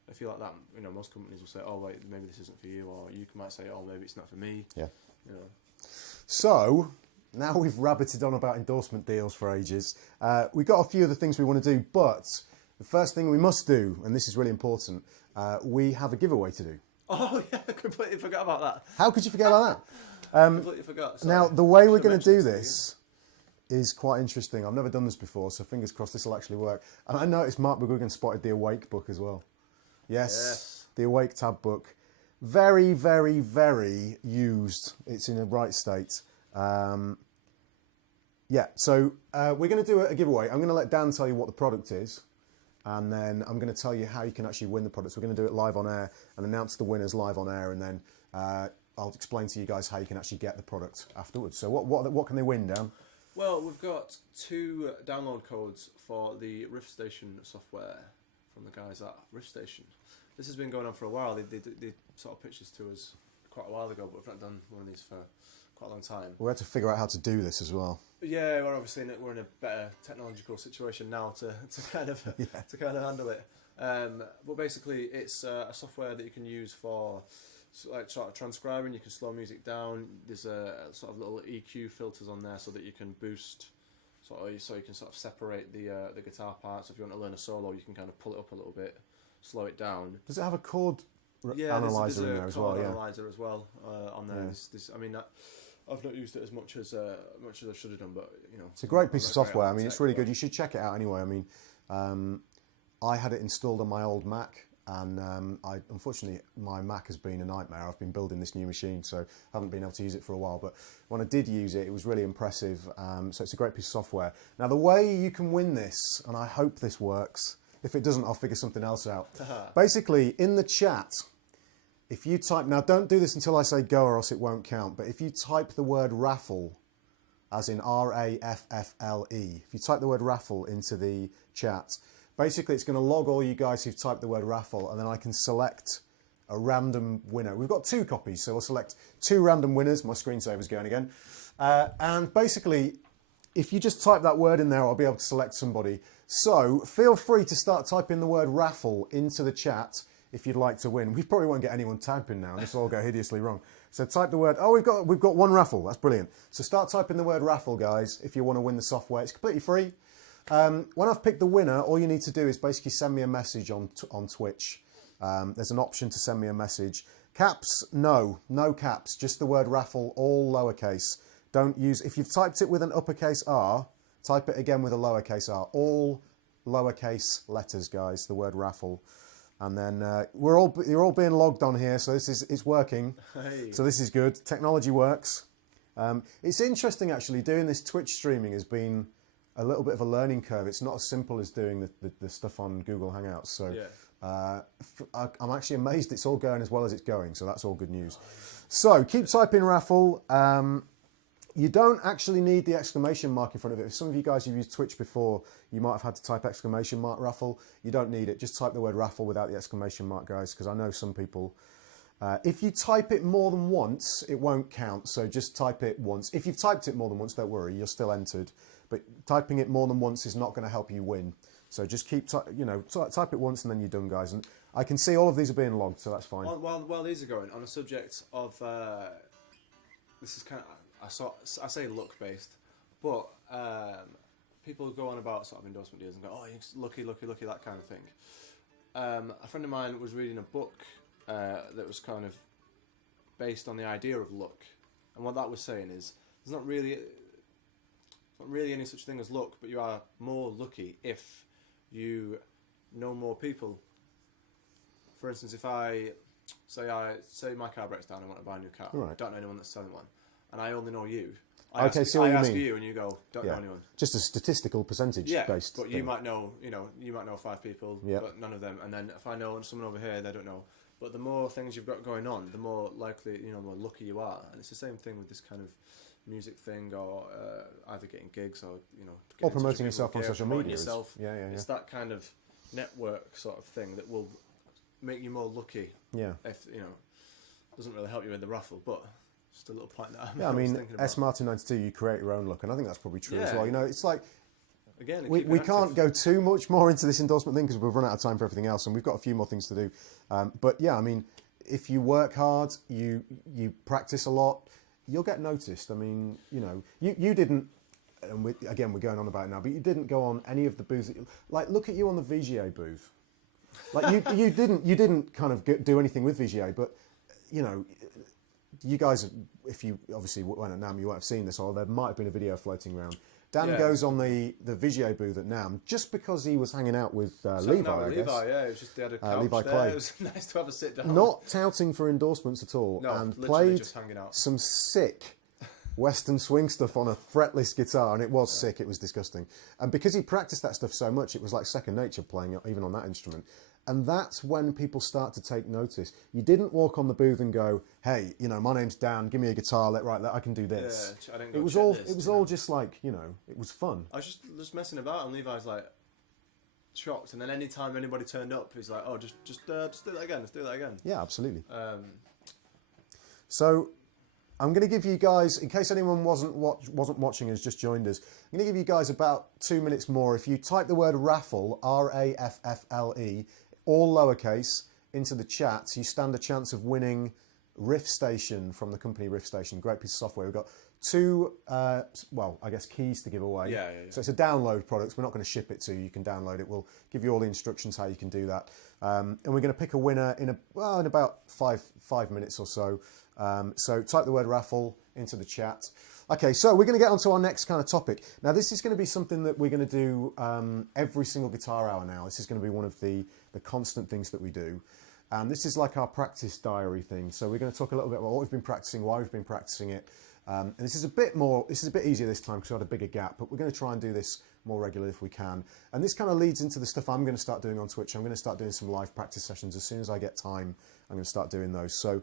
I feel like that, you know, most companies will say, "Oh, wait, maybe this isn't for you," or you might say, "Oh, maybe it's not for me." Yeah. You know. So now we've rabbited on about endorsement deals for ages. We've got a few of the things we want to do, but the first thing we must do, and this is really important, we have a giveaway to do. Oh yeah, I completely forgot about that. How could you forget about that? Completely forgot. Sorry. Now, the way we're going to do this is quite interesting. I've never done this before, so fingers crossed this will actually work. And I noticed Mark McGuigan spotted the Awake book as well. Yes. The Awake tab book. Very, very, very used. It's in a right state. Yeah, so we're going to do a giveaway. I'm going to let Dan tell you what the product is, and then I'm going to tell you how you can actually win the products. We're going to do it live on air and announce the winners live on air, and then I'll explain to you guys how you can actually get the product afterwards. So what can they win, Dan? Well, we've got 2 download codes for the Riff Station software from the guys at Riff Station. This has been going on for a while. They sort of pitched this to us quite a while ago, but we've not done one of these for quite a long time. We had to figure out how to do this as well. Yeah, we're obviously we're in a better technological situation now to kind of to kind of handle it. But basically, it's a software that you can use for like sort of transcribing. You can slow music down. There's a sort of little EQ filters on there so that you can boost, so you can sort of separate the guitar parts. If you want to learn a solo, you can kind of pull it up a little bit, slow it down. Does it have a chord analyzer in there as well? Yeah, analyzer as well on there. Yeah. I mean, I've not used it as much as I should have done, but you know, it's a great piece of software. I mean, it's really good. You should check it out anyway. I mean, I had it installed on my old Mac, And unfortunately, my Mac has been a nightmare. I've been building this new machine, so haven't been able to use it for a while. But when I did use it, it was really impressive. So it's a great piece of software. Now, the way you can win this, and I hope this works. If it doesn't, I'll figure something else out. Basically, in the chat, if you type... Now, don't do this until I say go or else it won't count. But if you type the word raffle, as in R-A-F-F-L-E, if you type the word raffle into the chat... Basically, it's going to log all you guys who've typed the word raffle, and then I can select a random winner. We've got 2 copies, so we'll select 2 random winners. My screensaver's going again. And basically, if you just type that word in there, I'll be able to select somebody. So feel free to start typing the word raffle into the chat if you'd like to win. We probably won't get anyone typing now, and this will all go hideously wrong. So type the word, we've got 1 raffle. That's brilliant. So start typing the word raffle, guys, if you want to win the software. It's completely free. When I've picked the winner, all you need to do is basically send me a message on Twitch. There's an option to send me a message. Caps, no caps, just the word raffle, all lowercase. Don't use, if you've typed it with an uppercase R, type it again with a lowercase r. All lowercase letters, guys, the word raffle. And then you're all being logged on here, so it's working. Hey. So this is good. Technology works. It's interesting, actually, doing this Twitch streaming has been a little bit of a learning curve. It's not as simple as doing the stuff on Google Hangouts. So yeah. I'm actually amazed it's all going as well as it's going. So that's all good news. So keep typing raffle. You don't actually need the exclamation mark in front of it. If some of you guys have used Twitch before, you might have had to type exclamation mark raffle. You don't need it. Just type the word raffle without the exclamation mark, guys, because I know some people... if you type it more than once, it won't count. So just type it once. If you've typed it more than once, don't worry, you're still entered. But typing it more than once is not going to help you win. So just keep, type it once and then you're done, guys. And I can see all of these are being logged, so that's fine. While these are going, on the subject of, this is kind of, I say luck based, but people go on about sort of endorsement deals and go, oh, you're lucky, that kind of thing. A friend of mine was reading a book that was kind of based on the idea of luck, and what that was saying is there's not really any such thing as luck, but you are more lucky if you know more people. For instance, if I say my car breaks down and I want to buy a new car, right. Don't know anyone that's selling one, and I only know you. I ask mean. you, and you go, don't know anyone. Just a statistical percentage based. But thing. you might know 5 people, but none of them. And then if I know someone over here, they don't know. But the more things you've got going on, the more likely, the more lucky you are. And it's the same thing with this kind of music thing, or either getting gigs, or or promoting yourself on social media. Yeah. It's that kind of network sort of thing that will make you more lucky. Yeah. If doesn't really help you in the raffle, but just a little point that I mean, S Martin 92, you create your own luck, and I think that's probably true as well. It's like. Again, we can't go too much more into this endorsement thing because we've run out of time for everything else, and we've got a few more things to do. But yeah, I mean, if you work hard, you practice a lot, you'll get noticed. I mean, you didn't, and we're going on about it now, but you didn't go on any of the booths. Like, look at you on the VGA booth. Like you didn't kind of do anything with VGA, but you guys, if you obviously went at NAMM, you won't have seen this, or there might have been a video floating around. Dan goes on the VGA booth at NAMM just because he was hanging out with Levi, I guess. Levi, yeah, it was just, they had a couch Levi there. Quayle. It was nice to have a sit down. Not touting for endorsements at all, No, and literally played just hanging out. some sick Western swing stuff on a fretless guitar, and it was sick, it was disgusting. And because he practiced that stuff so much, it was like second nature playing even on that instrument. And that's when people start to take notice. You didn't walk on the booth and go, hey, my name's Dan, give me a guitar, I can do this. Yeah, I didn't go it was check all this, it was all just like, it was fun. I was just messing about, and Levi's like shocked, and then any time anybody turned up, he's like, oh, just do that again, let's do that again. Yeah, absolutely. So I'm going to give you guys, in case anyone wasn't watching and has just joined us, I'm going to give you guys about 2 minutes more. If you type the word raffle, R-A-F-F-L-E, all lowercase, into the chat, you stand a chance of winning Riff Station from the company Riff Station. Great piece of software. We've got 2, I guess keys to give away. Yeah. So it's a download product. We're not going to ship it to you. You can download it. We'll give you all the instructions how you can do that. And we're going to pick a winner in about five minutes or so. So type the word raffle into the chat. Okay, so we're going to get on to our next kind of topic. Now, this is going to be something that we're going to do every single guitar hour now. This is going to be one of the constant things that we do. And this is like our practice diary thing. So we're going to talk a little bit about what we've been practicing, why we've been practicing it. And this is a bit easier this time because we had a bigger gap, but we're going to try and do this more regularly if we can. And this kind of leads into the stuff I'm going to start doing on Twitch. I'm going to start doing some live practice sessions. As soon as I get time, I'm going to start doing those. So,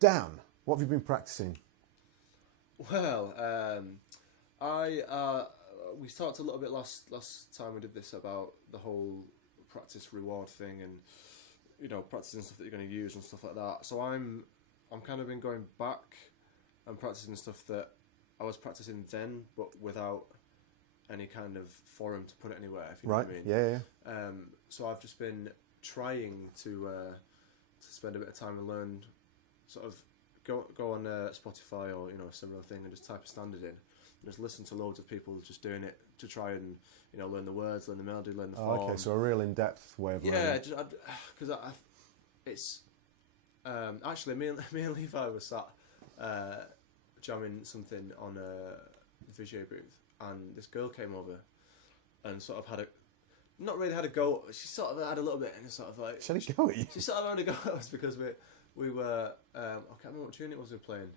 Dan, what have you been practicing? Well, we talked a little bit last time we did this about the whole practice reward thing and, you know, practicing stuff that you're going to use and stuff like that. So I'm kind of been going back and practicing stuff that I was practicing then, but without any kind of forum to put it anywhere, if you know what I mean. Yeah. So I've just been trying to spend a bit of time and learn, sort of go on Spotify or, you know, a similar thing and just type a standard in and just listen to loads of people just doing it to try and, you know, learn the words, learn the melody, learn the form. Okay, so a real in-depth way of learning. Yeah, because it's actually me and Levi were sat jamming something on a Vigier booth, and this girl came over and sort of not really had a go. She sort of had a little bit, and it's sort of like She had a go at you? She sort of had a go at us because we were I can't remember what tune it was we were playing.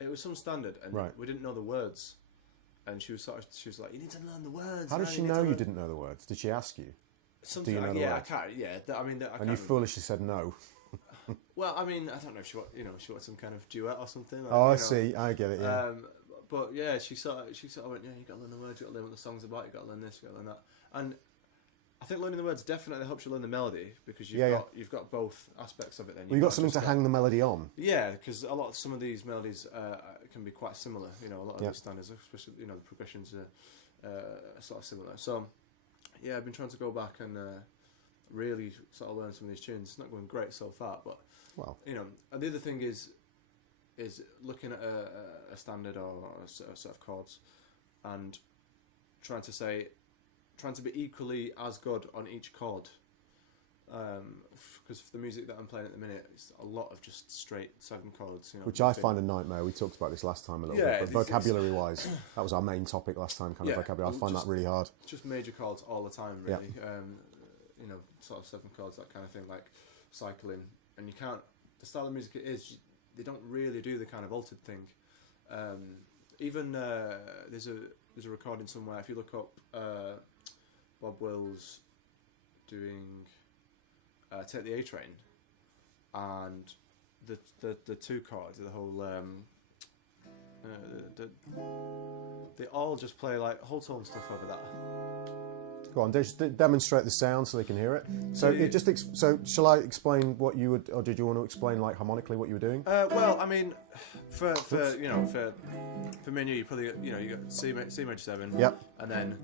It was some standard, and we didn't know the words. And she was like, "You need to learn the words." How did she know you didn't know the words? Did she ask you? Something. Do you know the words? I can't. Yeah, I mean, and you foolishly said no. Well, I mean, I don't know if she wanted some kind of duet or something. Like, I see. I get it. Yeah. But yeah, she sort of went, "Yeah, you got to learn the words. You got to learn what the song's about. You got to learn this. You got to learn that." And I think learning the words definitely helps you learn the melody because you've got both aspects of it. Then you've got something to hang the melody on. Yeah, because some of these melodies can be quite similar. You know, a lot of these standards, especially, you know, the progressions are sort of similar. So yeah, I've been trying to go back and really sort of learn some of these tunes. It's not going great so far, but you know. And the other thing is looking at a standard or a set of chords and trying to be equally as good on each chord, because for the music that I'm playing at the minute, it's a lot of just straight 7 chords. You know, which I find a nightmare. We talked about this last time a little bit, but vocabulary-wise, that was our main topic last time. Kind of vocabulary. I find that really hard. Just major chords all the time, really. You know, sort of 7 chords, that kind of thing, like cycling. And you can't. The style of music it is, they don't really do the kind of altered thing. Even there's a recording somewhere. If you look up Bob Wills doing Take the A Train, and the 2 chords, the whole they all just play like whole tone stuff over that. Go on, just demonstrate the sound so they can hear it. So so shall I explain what you would, or did you want to explain like harmonically what you were doing? Well, I mean, for you know, for me and you probably you got C major 7. Yep. And then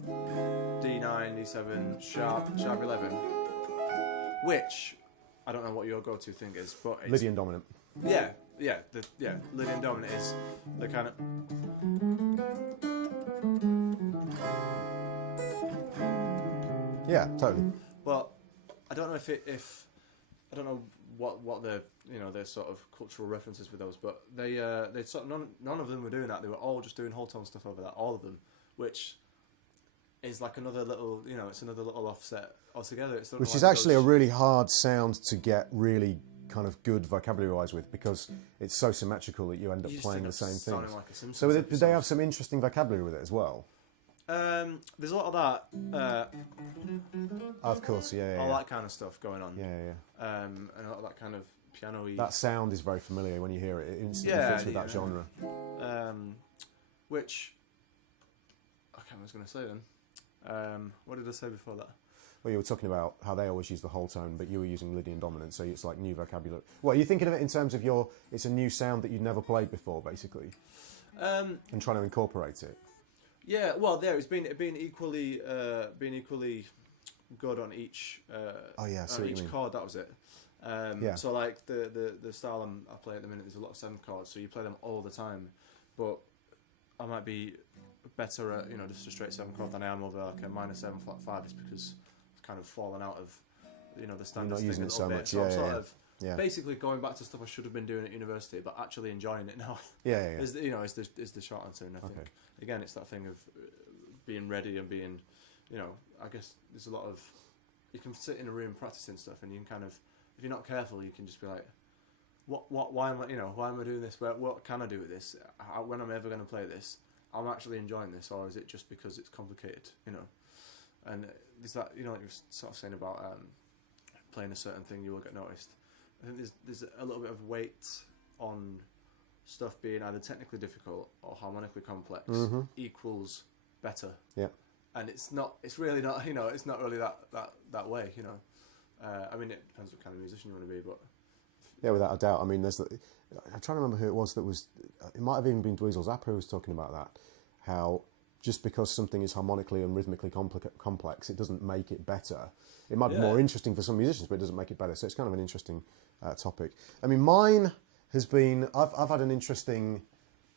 D9, D7, sharp 11, which I don't know what your go-to thing is, but it's, Lydian dominant. Yeah, Lydian dominant is the kind of. Yeah, totally. Well, I don't know if I don't know what the their sort of cultural references with those, but they sort of none of them were doing that. They were all just doing whole tone stuff over that, all of them, which is like another little it's another little offset altogether. Which is actually a really hard sound to get really kind of good vocabulary-wise with, because it's so symmetrical that you end up playing the same things. Like so did they have some interesting vocabulary with it as well? There's a lot of that. Of course, all that kind of stuff going on. Yeah. And a lot of that kind of piano-y. That sound is very familiar when you hear it. It instantly fits with that genre. Which I can't remember what I was going to say then. What did I say before that? Well, you were talking about how they always use the whole tone, but you were using Lydian dominant, so it's like new vocabulary. Well, are you thinking of it in terms of it's a new sound that you'd never played before, basically, and trying to incorporate it? Yeah, well, it's been equally good on each on each chord. That was it. So like the style I play at the minute, there's a lot of 7 chords, so you play them all the time. But I might be better at just a straight 7 chord than I am over like a minor 7 flat 5, just because it's kind of fallen out of the standard. You're not using it so much. So I'm sort of Yeah. Basically, going back to stuff I should have been doing at university, but actually enjoying it now. Yeah. Is the short answer. And I think again, it's that thing of being ready and being, I guess there's a lot of, you can sit in a room practicing stuff, and you can kind of, if you're not careful, you can just be like, why am I doing this? What can I do with this? When am I ever going to play this? I'm actually enjoying this, or is it just because it's complicated? And there's that, like you were sort of saying about playing a certain thing, you will get noticed. I think there's a little bit of weight on stuff being either technically difficult or harmonically complex equals better. Yeah. And it's really not, it's not really that way, I mean, it depends what kind of musician you want to be, but... Yeah, without a doubt. I mean, I'm trying to remember who it was that was... It might have even been Dweezil Zappa who was talking about that, how just because something is harmonically and rhythmically complex, it doesn't make it better. It might be more interesting for some musicians, but it doesn't make it better. So it's kind of an interesting topic. I mean, mine has been... I've had an interesting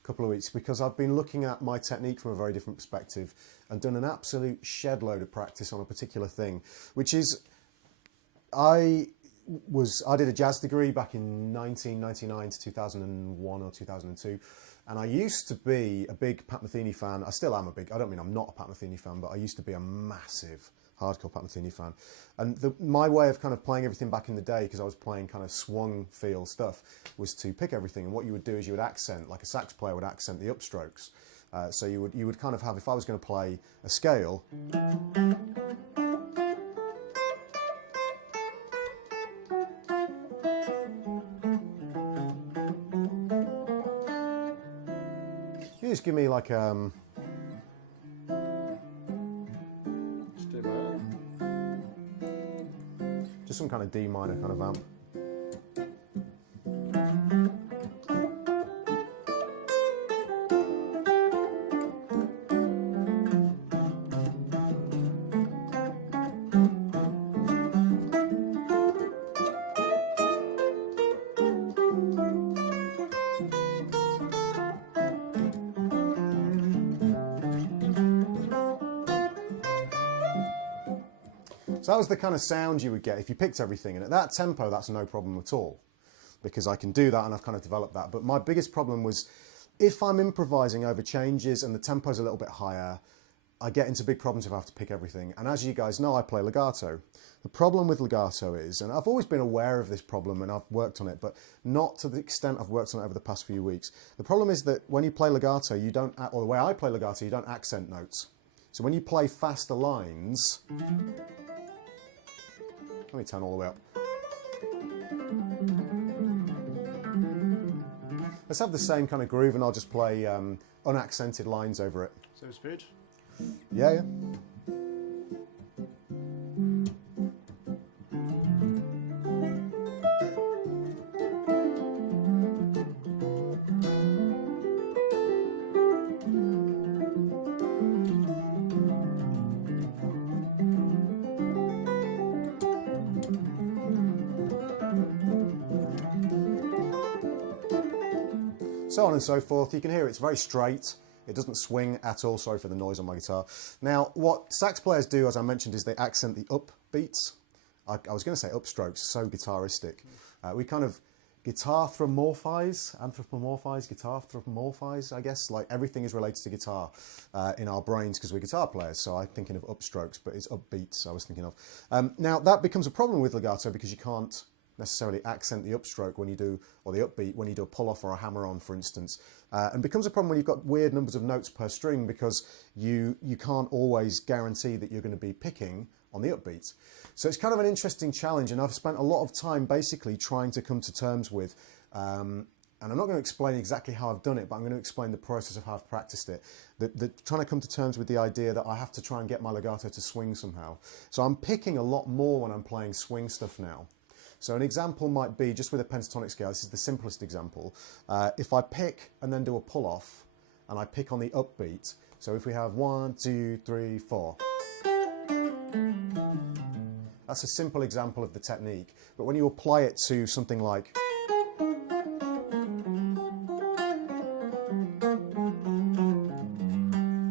couple of weeks because I've been looking at my technique from a very different perspective and done an absolute shed load of practice on a particular thing, which is... I did a jazz degree back in 1999 to 2001 or 2002, and I used to be a big Pat Metheny fan. I still am I don't mean I'm not a Pat Metheny fan, but I used to be a massive hardcore Pat Metheny fan. And my way of kind of playing everything back in the day, because I was playing kind of swung feel stuff, was to pick everything. And what you would do is you would accent, like a sax player would accent the upstrokes. So you would kind of have, if I was going to play a scale, you just give me like Just do that. just some kind of D minor kind of amp. So that was the kind of sound you would get if you picked everything. And at that tempo, that's no problem at all, because I can do that and I've kind of developed that. But my biggest problem was if I'm improvising over changes and the tempo's a little bit higher, I get into big problems if I have to pick everything. And as you guys know, I play legato. The problem with legato is, and I've always been aware of this problem and I've worked on it, but not to the extent I've worked on it over the past few weeks. The problem is that when you play legato, you don't, or the way I play legato, you don't accent notes. So when you play faster lines, let me turn all the way up. Let's have the same kind of groove and I'll just play unaccented lines over it. Same speed? Yeah. So on and so forth. You can hear it's very straight. It doesn't swing at all. Sorry for the noise on my guitar. Now, what sax players do, as I mentioned, is they accent the up beats. I was going to say upstrokes, so guitaristic. We kind of anthropomorphize, I guess. Like everything is related to guitar in our brains because we're guitar players. So I'm thinking of upstrokes, but it's upbeats I was thinking of. Now, that becomes a problem with legato because you can't necessarily accent the upstroke when you do, or the upbeat when you do a pull-off or a hammer-on, for instance. And becomes a problem when you've got weird numbers of notes per string because you can't always guarantee that you're going to be picking on the upbeat. So it's kind of an interesting challenge, and I've spent a lot of time basically trying to come to terms with, and I'm not going to explain exactly how I've done it, but I'm going to explain the process of how I've practiced it. Trying to come to terms with the idea that I have to try and get my legato to swing somehow. So I'm picking a lot more when I'm playing swing stuff now. So an example might be, just with a pentatonic scale, this is the simplest example. If I pick and then do a pull-off, and I pick on the upbeat, so if we have 1, 2, 3, 4. That's a simple example of the technique. But when you apply it to something like...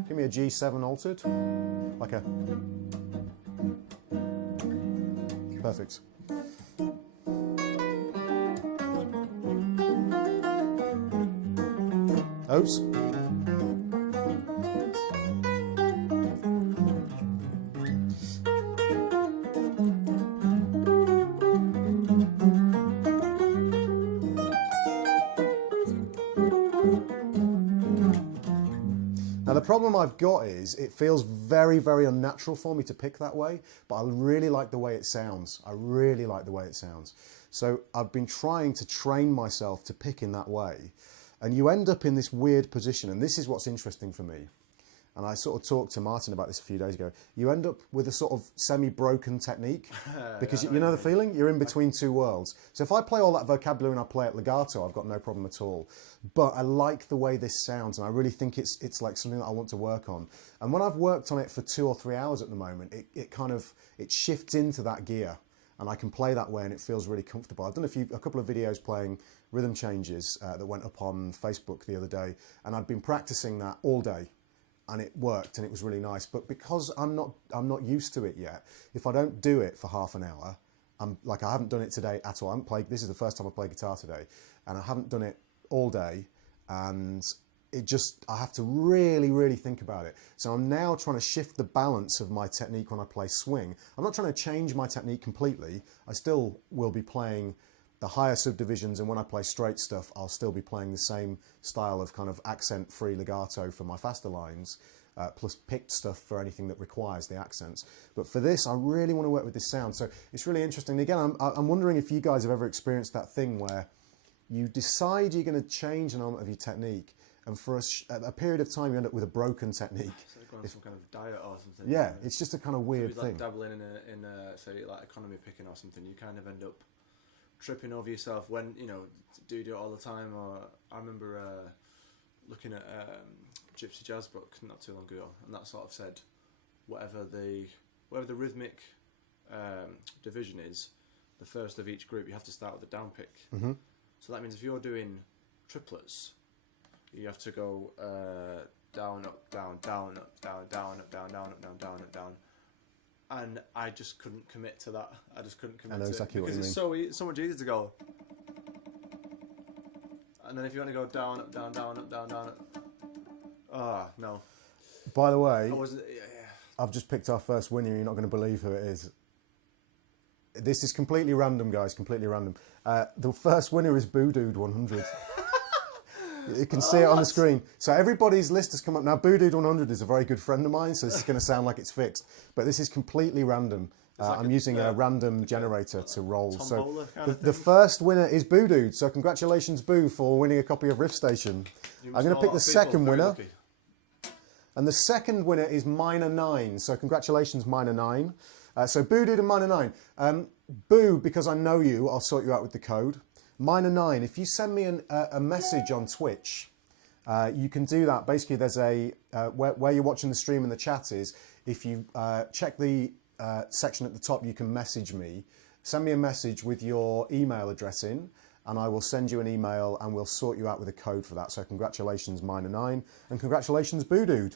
Give me a G7 altered, like a... Perfect. Oops. Now the problem I've got is it feels very, very unnatural for me to pick that way, but I really like the way it sounds. I really like the way it sounds. So I've been trying to train myself to pick in that way, and you end up in this weird position, and this is what's interesting for me. And I sort of talked to Martin about this a few days ago. You end up with a sort of semi-broken technique because you know the feeling? You're in between two worlds. So if I play all that vocabulary and I play it legato, I've got no problem at all. But I like the way this sounds, and I really think it's like something that I want to work on. And when I've worked on it for 2 or 3 hours at the moment, it shifts into that gear, and I can play that way, and it feels really comfortable. I've done a couple of videos playing rhythm changes that went up on Facebook the other day, and I'd been practicing that all day. And it worked, and it was really nice. But because I'm not used to it yet, if I don't do it for half an hour, I haven't done it today at all. This is the first time I played guitar today, and I haven't done it all day, and I have to really, really think about it. So I'm now trying to shift the balance of my technique when I play swing. I'm not trying to change my technique completely. I still will be playing the higher subdivisions, and when I play straight stuff, I'll still be playing the same style of kind of accent-free legato for my faster lines, plus picked stuff for anything that requires the accents. But for this, I really want to work with this sound. So it's really interesting. Again, I'm wondering if you guys have ever experienced that thing where you decide you're going to change an element of your technique, and for a period of time you end up with a broken technique. So going on some kind of diet or something. Yeah, it's just a kind of weird so thing. Like dabbling in a say like economy picking or something, you kind of end up tripping over yourself when do you do it all the time? Or I remember looking at Gypsy Jazz book not too long ago, and that sort of said whatever the rhythmic division is, the first of each group you have to start with a down pick. Mm-hmm. So that means if you're doing triplets, you have to go down up down down up down down up down down up down down up down. And I just couldn't commit to that. I just couldn't commit I know to exactly it what you because it's so much easier to go. And then if you want to go down, up, down, down, up, down, down, up. No. By the way, Yeah. I've just picked our first winner. You're not going to believe who it is. This is completely random, guys. Completely random. The first winner is Boo Dude 100. You can see it on the screen. So everybody's list has come up. Now, Boo Dude 100 is a very good friend of mine, so this is going to sound like it's fixed. But this is completely random. I'm using a random generator to roll. So the first winner is Boo Dude. So congratulations, Boo, for winning a copy of Riff Station. I'm going to pick the second winner. And the second winner is Minor 9. So congratulations, Minor 9. So Boo Dude and Minor 9. Boo, because I know you, I'll sort you out with the code. Minor 9, if you send me a message on Twitch, you can do that. Basically, there's where you're watching the stream and the chat is, if you check the section at the top, you can message me. Send me a message with your email address in, and I will send you an email, and we'll sort you out with a code for that. So congratulations, Minor 9, and congratulations, Boo Dude.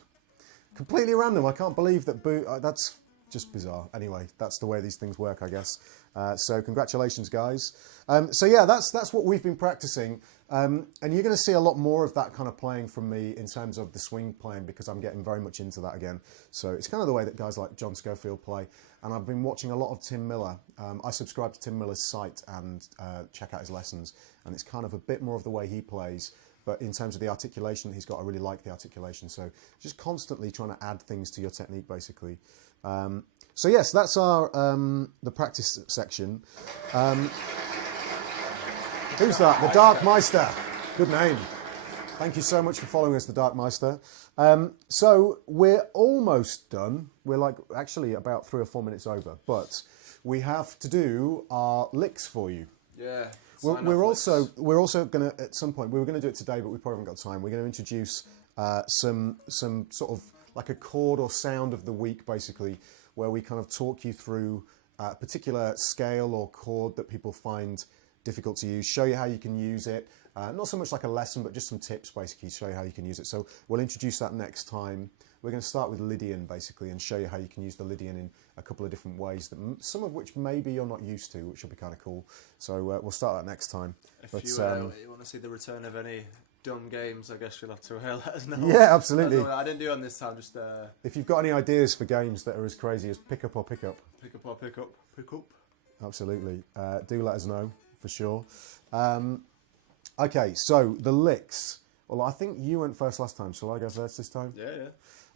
Completely random. I can't believe that Boo... that's just bizarre. Anyway, that's the way these things work, I guess. So congratulations, guys. So yeah, that's what we've been practicing. And you're going to see a lot more of that kind of playing from me in terms of the swing playing, because I'm getting very much into that again. So it's kind of the way that guys like John Schofield play. And I've been watching a lot of Tim Miller. I subscribe to Tim Miller's site and check out his lessons. And it's kind of a bit more of the way he plays. But in terms of the articulation he's got, I really like the articulation. So just constantly trying to add things to your technique, basically. So yes, that's our the practice section. Who's that? The Dark Meister. Good name. Thank you so much for following us, the Dark Meister. So we're almost done. We're like actually about 3 or 4 minutes over, but we have to do our licks for you. Yeah. We're also going to, at some point, we were going to do it today, but we probably haven't got time. We're going to introduce some sort of like a chord or sound of the week, basically, where we kind of talk you through a particular scale or chord that people find difficult to use, show you how you can use it. Not so much like a lesson, but just some tips, basically, to show you how you can use it. So we'll introduce that next time. We're going to start with Lydian, basically, and show you how you can use the Lydian in a couple of different ways, some of which maybe you're not used to, which will be kind of cool. So we'll start that next time. If you want to see the return of any dumb games, I guess you'll have to let us know. Yeah, absolutely. I didn't do it on this time. Just if you've got any ideas for games that are as crazy as pick up or pick up, pick up. absolutely, do let us know for sure. Okay, so the licks. Well, I think you went first last time. Shall I go first this time? Yeah.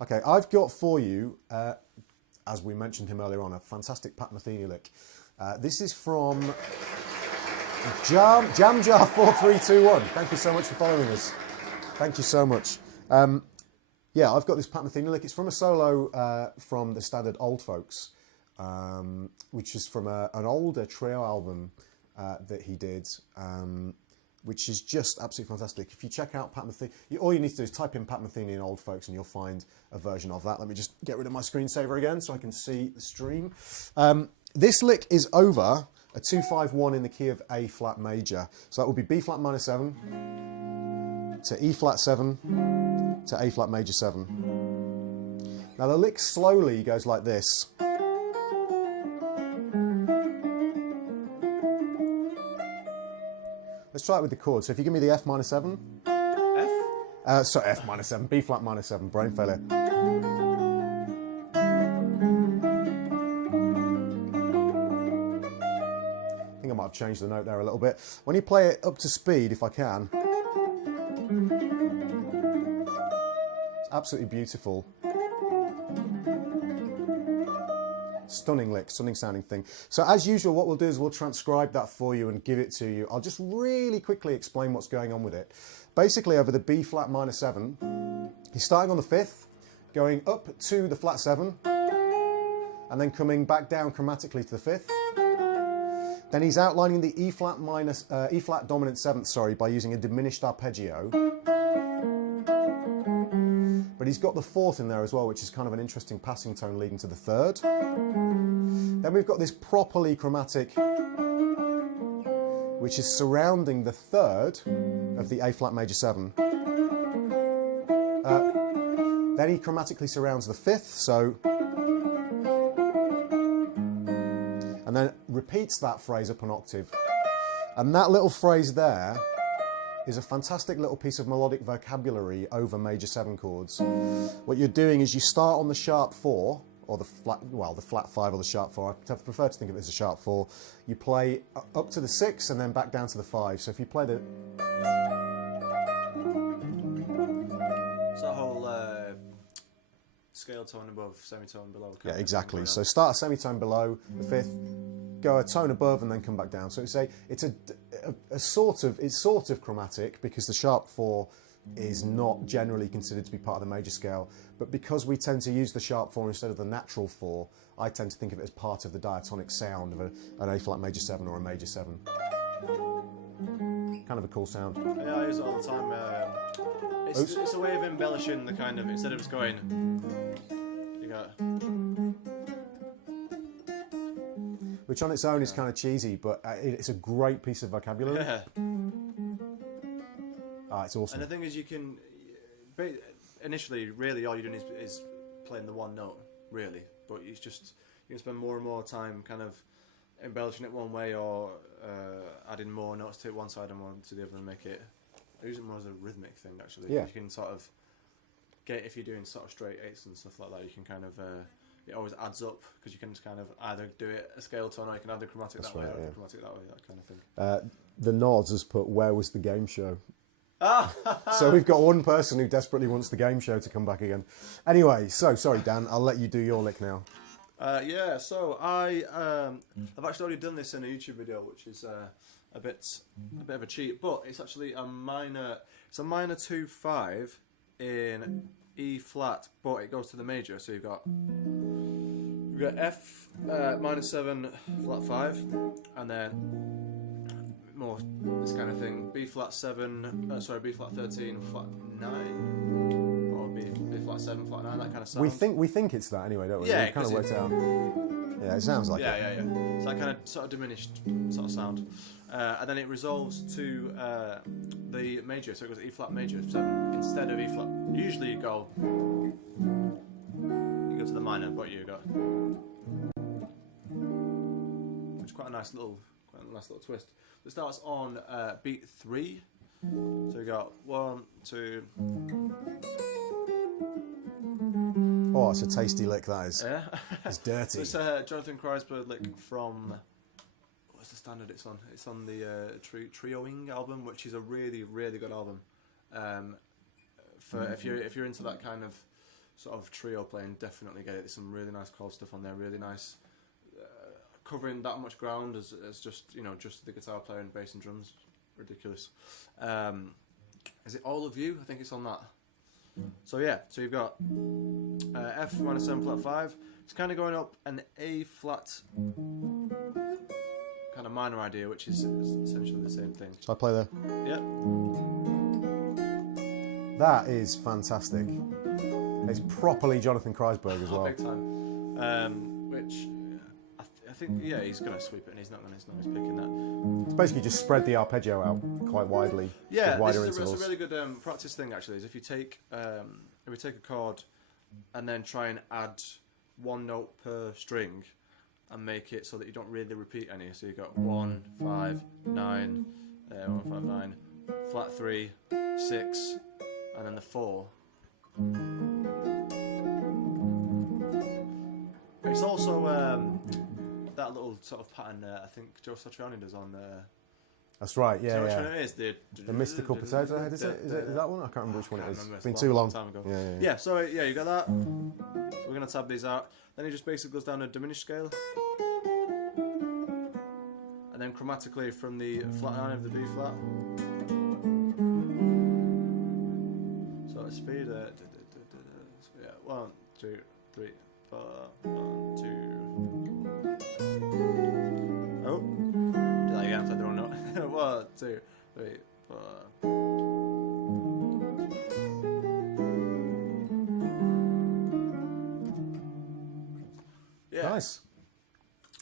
Okay, I've got for you, as we mentioned him earlier on, a fantastic Pat Metheny lick. This is from Jam Jar 4321. Thank you so much for following us. Thank you so much. Yeah, I've got this Pat Metheny lick. It's from a solo from the standard Old Folks, which is from an older trio album that he did. Which is just absolutely fantastic. If you check out Pat Metheny, all you need to do is type in Pat Metheny and Old Folks and you'll find a version of that. Let me just get rid of my screensaver again so I can see the stream. This lick is over a 2-5-1 in the key of A flat major. So that would be B flat minor 7 to E flat 7 to A flat major 7. Now the lick slowly goes like this. Let's try it with the chords. So if you give me the F minor 7. F? Sorry, F minor 7. B flat minor 7. Brain failure. I think I might have changed the note there a little bit. When you play it up to speed, if I can. It's absolutely beautiful. Stunning lick, stunning sounding thing. So as usual, what we'll do is we'll transcribe that for you and give it to you. I'll just really quickly explain what's going on with it. Basically, over the B flat minor 7, he's starting on the 5th, going up to the flat 7, and then coming back down chromatically to the 5th. Then he's outlining the E flat dominant 7th, sorry, by using a diminished arpeggio. But he's got the 4th in there as well, which is kind of an interesting passing tone leading to the 3rd. Then we've got this properly chromatic, which is surrounding the 3rd of the A flat major 7. Then he chromatically surrounds the 5th, so, and then repeats that phrase up an octave. And that little phrase there is a fantastic little piece of melodic vocabulary over major 7 chords. What you're doing is you start on the sharp 4, or the flat 5 or the sharp 4. I prefer to think of it as a sharp 4. You play up to the 6 and then back down to the 5. So if you play the... It's that whole scale tone above, semitone below. Yeah, exactly. So start a semitone below the 5th, go a tone above and then come back down. So it's sort of chromatic because the sharp 4 is not generally considered to be part of the major scale, but because we tend to use the sharp 4 instead of the natural 4, I tend to think of it as part of the diatonic sound of an A flat major 7 or a major 7. Kind of a cool sound. Yeah, I use it all the time. It's a way of embellishing the kind of, instead of just going, you got... Which on its own is kind of cheesy, but it's a great piece of vocabulary. Yeah. It's awesome. And the thing is, you can... Initially, really, all you're doing is playing the one note, really. But it's just, you can spend more and more time kind of embellishing it one way or adding more notes to one side and one to the other and make it... I use it more as a rhythmic thing, actually. Yeah. You can sort of get, if you're doing sort of straight 8s and stuff like that, you can kind of... it always adds up because you can just kind of either do it a scale tone or you can add the chromatic that way or the chromatic that way, that kind of thing. The Nods has put, where was the game show? So we've got one person who desperately wants the game show to come back again. Anyway, so sorry Dan, I'll let you do your lick now. Yeah, so I've actually already done this in a YouTube video, which is a bit of a cheat, but it's actually a minor 2-5 in E flat, but it goes to the major. So you've got F minor 7 flat 5, and then more this kind of thing. B flat 7, B flat 13 flat 9, or B flat 7 flat 9. That kind of sound. We think it's that anyway, don't we? Yeah, we kind of worked it out. Yeah, it sounds like it. Yeah. So that kind of sort of diminished sort of sound, and then it resolves to the major. So it goes E flat major 7 instead of E flat. Usually you go to the minor, but you go, which is quite a nice little twist. It starts on beat 3, So we got 1, 2. Oh, it's a tasty lick, that is. Yeah. It's dirty. It's Jonathan Kreisberg lick from. What's the standard it's on? It's on the Trioing album, which is a really, really good album. For if you're into that kind of sort of trio playing, definitely get it. There's some really nice chord stuff on there. Really nice, covering that much ground as just just the guitar player and bass and drums. Ridiculous. Is it All of You? I think it's on that. So yeah, so you've got F minor 7 flat 5. It's kind of going up an A flat kind of minor idea, which is essentially the same thing. Shall I play there? Yeah. That is fantastic. It's properly Jonathan Kreisberg as well. Big time. Which I think he's going to sweep it, and he's not picking that. It's basically just spread the arpeggio out quite widely. Yeah, with wider this is intervals. a really good practice thing actually. Is if you take a chord and then try and add one note per string and make it so that you don't really repeat any. So you've got 1, 5, 9, 1, 5, 9, flat 3, 6, and then the 4. It's also that little sort of pattern I think Joe Satriani does on. That's right, Do you yeah, know which yeah. one it is? The Mystical Potato Head, is it? Is that one? I can't remember which one it is. Remember, It's been a too long. time ago. Yeah. Yeah, so yeah, you got that. We're going to tab these out. Then it just basically goes down a diminished scale. And then chromatically from the flat 9 of the B flat. So at speed, so yeah, 1, 2, 3, 4, 1, 2. Oh, did that again, I played the wrong note. 1, 2, 3, 4. Yeah. Nice.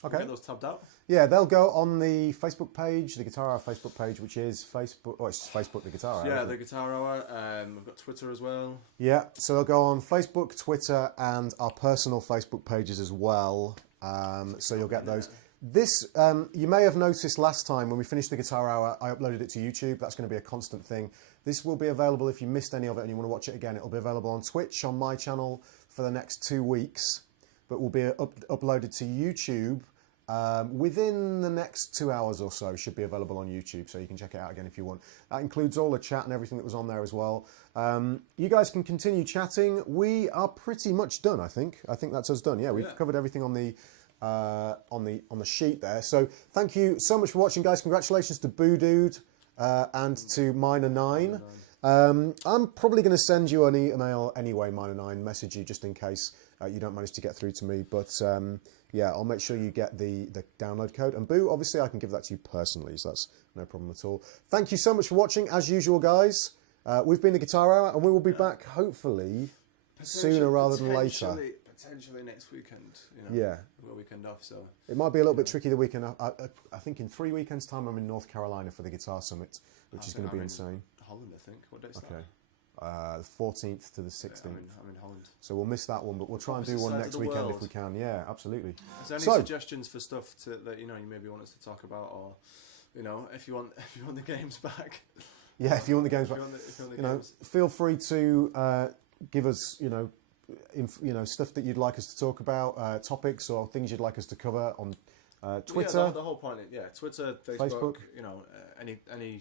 Okay. Get those tabbed out. Yeah, they'll go on the Facebook page, the Guitar Hour Facebook page, which is Facebook. Oh, it's just Facebook, the Guitar Hour. Yeah, isn't the it? Guitar Hour. We've got Twitter as well. Yeah, so they'll go on Facebook, Twitter, and our personal Facebook pages as well. So you'll get those. This, you may have noticed last time when we finished the Guitar Hour, I uploaded it to YouTube. That's going to be a constant thing. This will be available if you missed any of it and you want to watch it again. It'll be available on Twitch on my channel for the next 2 weeks, but will be uploaded to YouTube within the next 2 hours or so. Should be available on YouTube, so you can check it out again if you want. That includes all the chat and everything that was on there as well. You guys can continue chatting. We are pretty much done, I think. I think that's us done. Yeah, we've covered everything on the sheet there. So thank you so much for watching, guys. Congratulations to Boo Dude and to Minor 9. I'm probably going to send you an email anyway, Minor 9, message you just in case you don't manage to get through to me. But yeah, I'll make sure you get the download code. And Boo, obviously I can give that to you personally, so that's no problem at all. Thank you so much for watching, as usual, guys. We've been the Guitar Hour, and we will be back, hopefully, sooner rather than later. Potentially next weekend. Yeah. We're a weekend off, so. It might be a little bit tricky the weekend. I think in 3 weekends' time I'm in North Carolina for the Guitar Summit, which is going to be insane. Holland, I think. What date's Okay. The 14th to the 16th. I'm in Holland. So we'll miss that one, but we'll try and do one next weekend if we can. Yeah, absolutely. Is there any suggestions for stuff that you maybe want us to talk about, or if you want the games back? Yeah, if you want the games back, feel free to give us stuff that you'd like us to talk about, topics or things you'd like us to cover on Twitter. Yeah, the whole point. Yeah, Twitter, Facebook. Any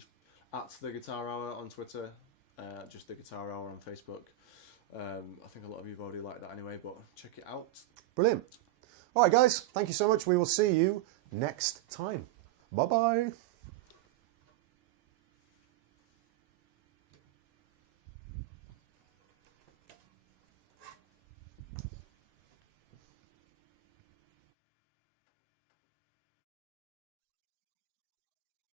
at the Guitar Hour on Twitter, just the Guitar Hour on Facebook. I think a lot of you've already liked that anyway, but check it out. Brilliant. All right, guys. Thank you so much. We will see you next time. Bye bye.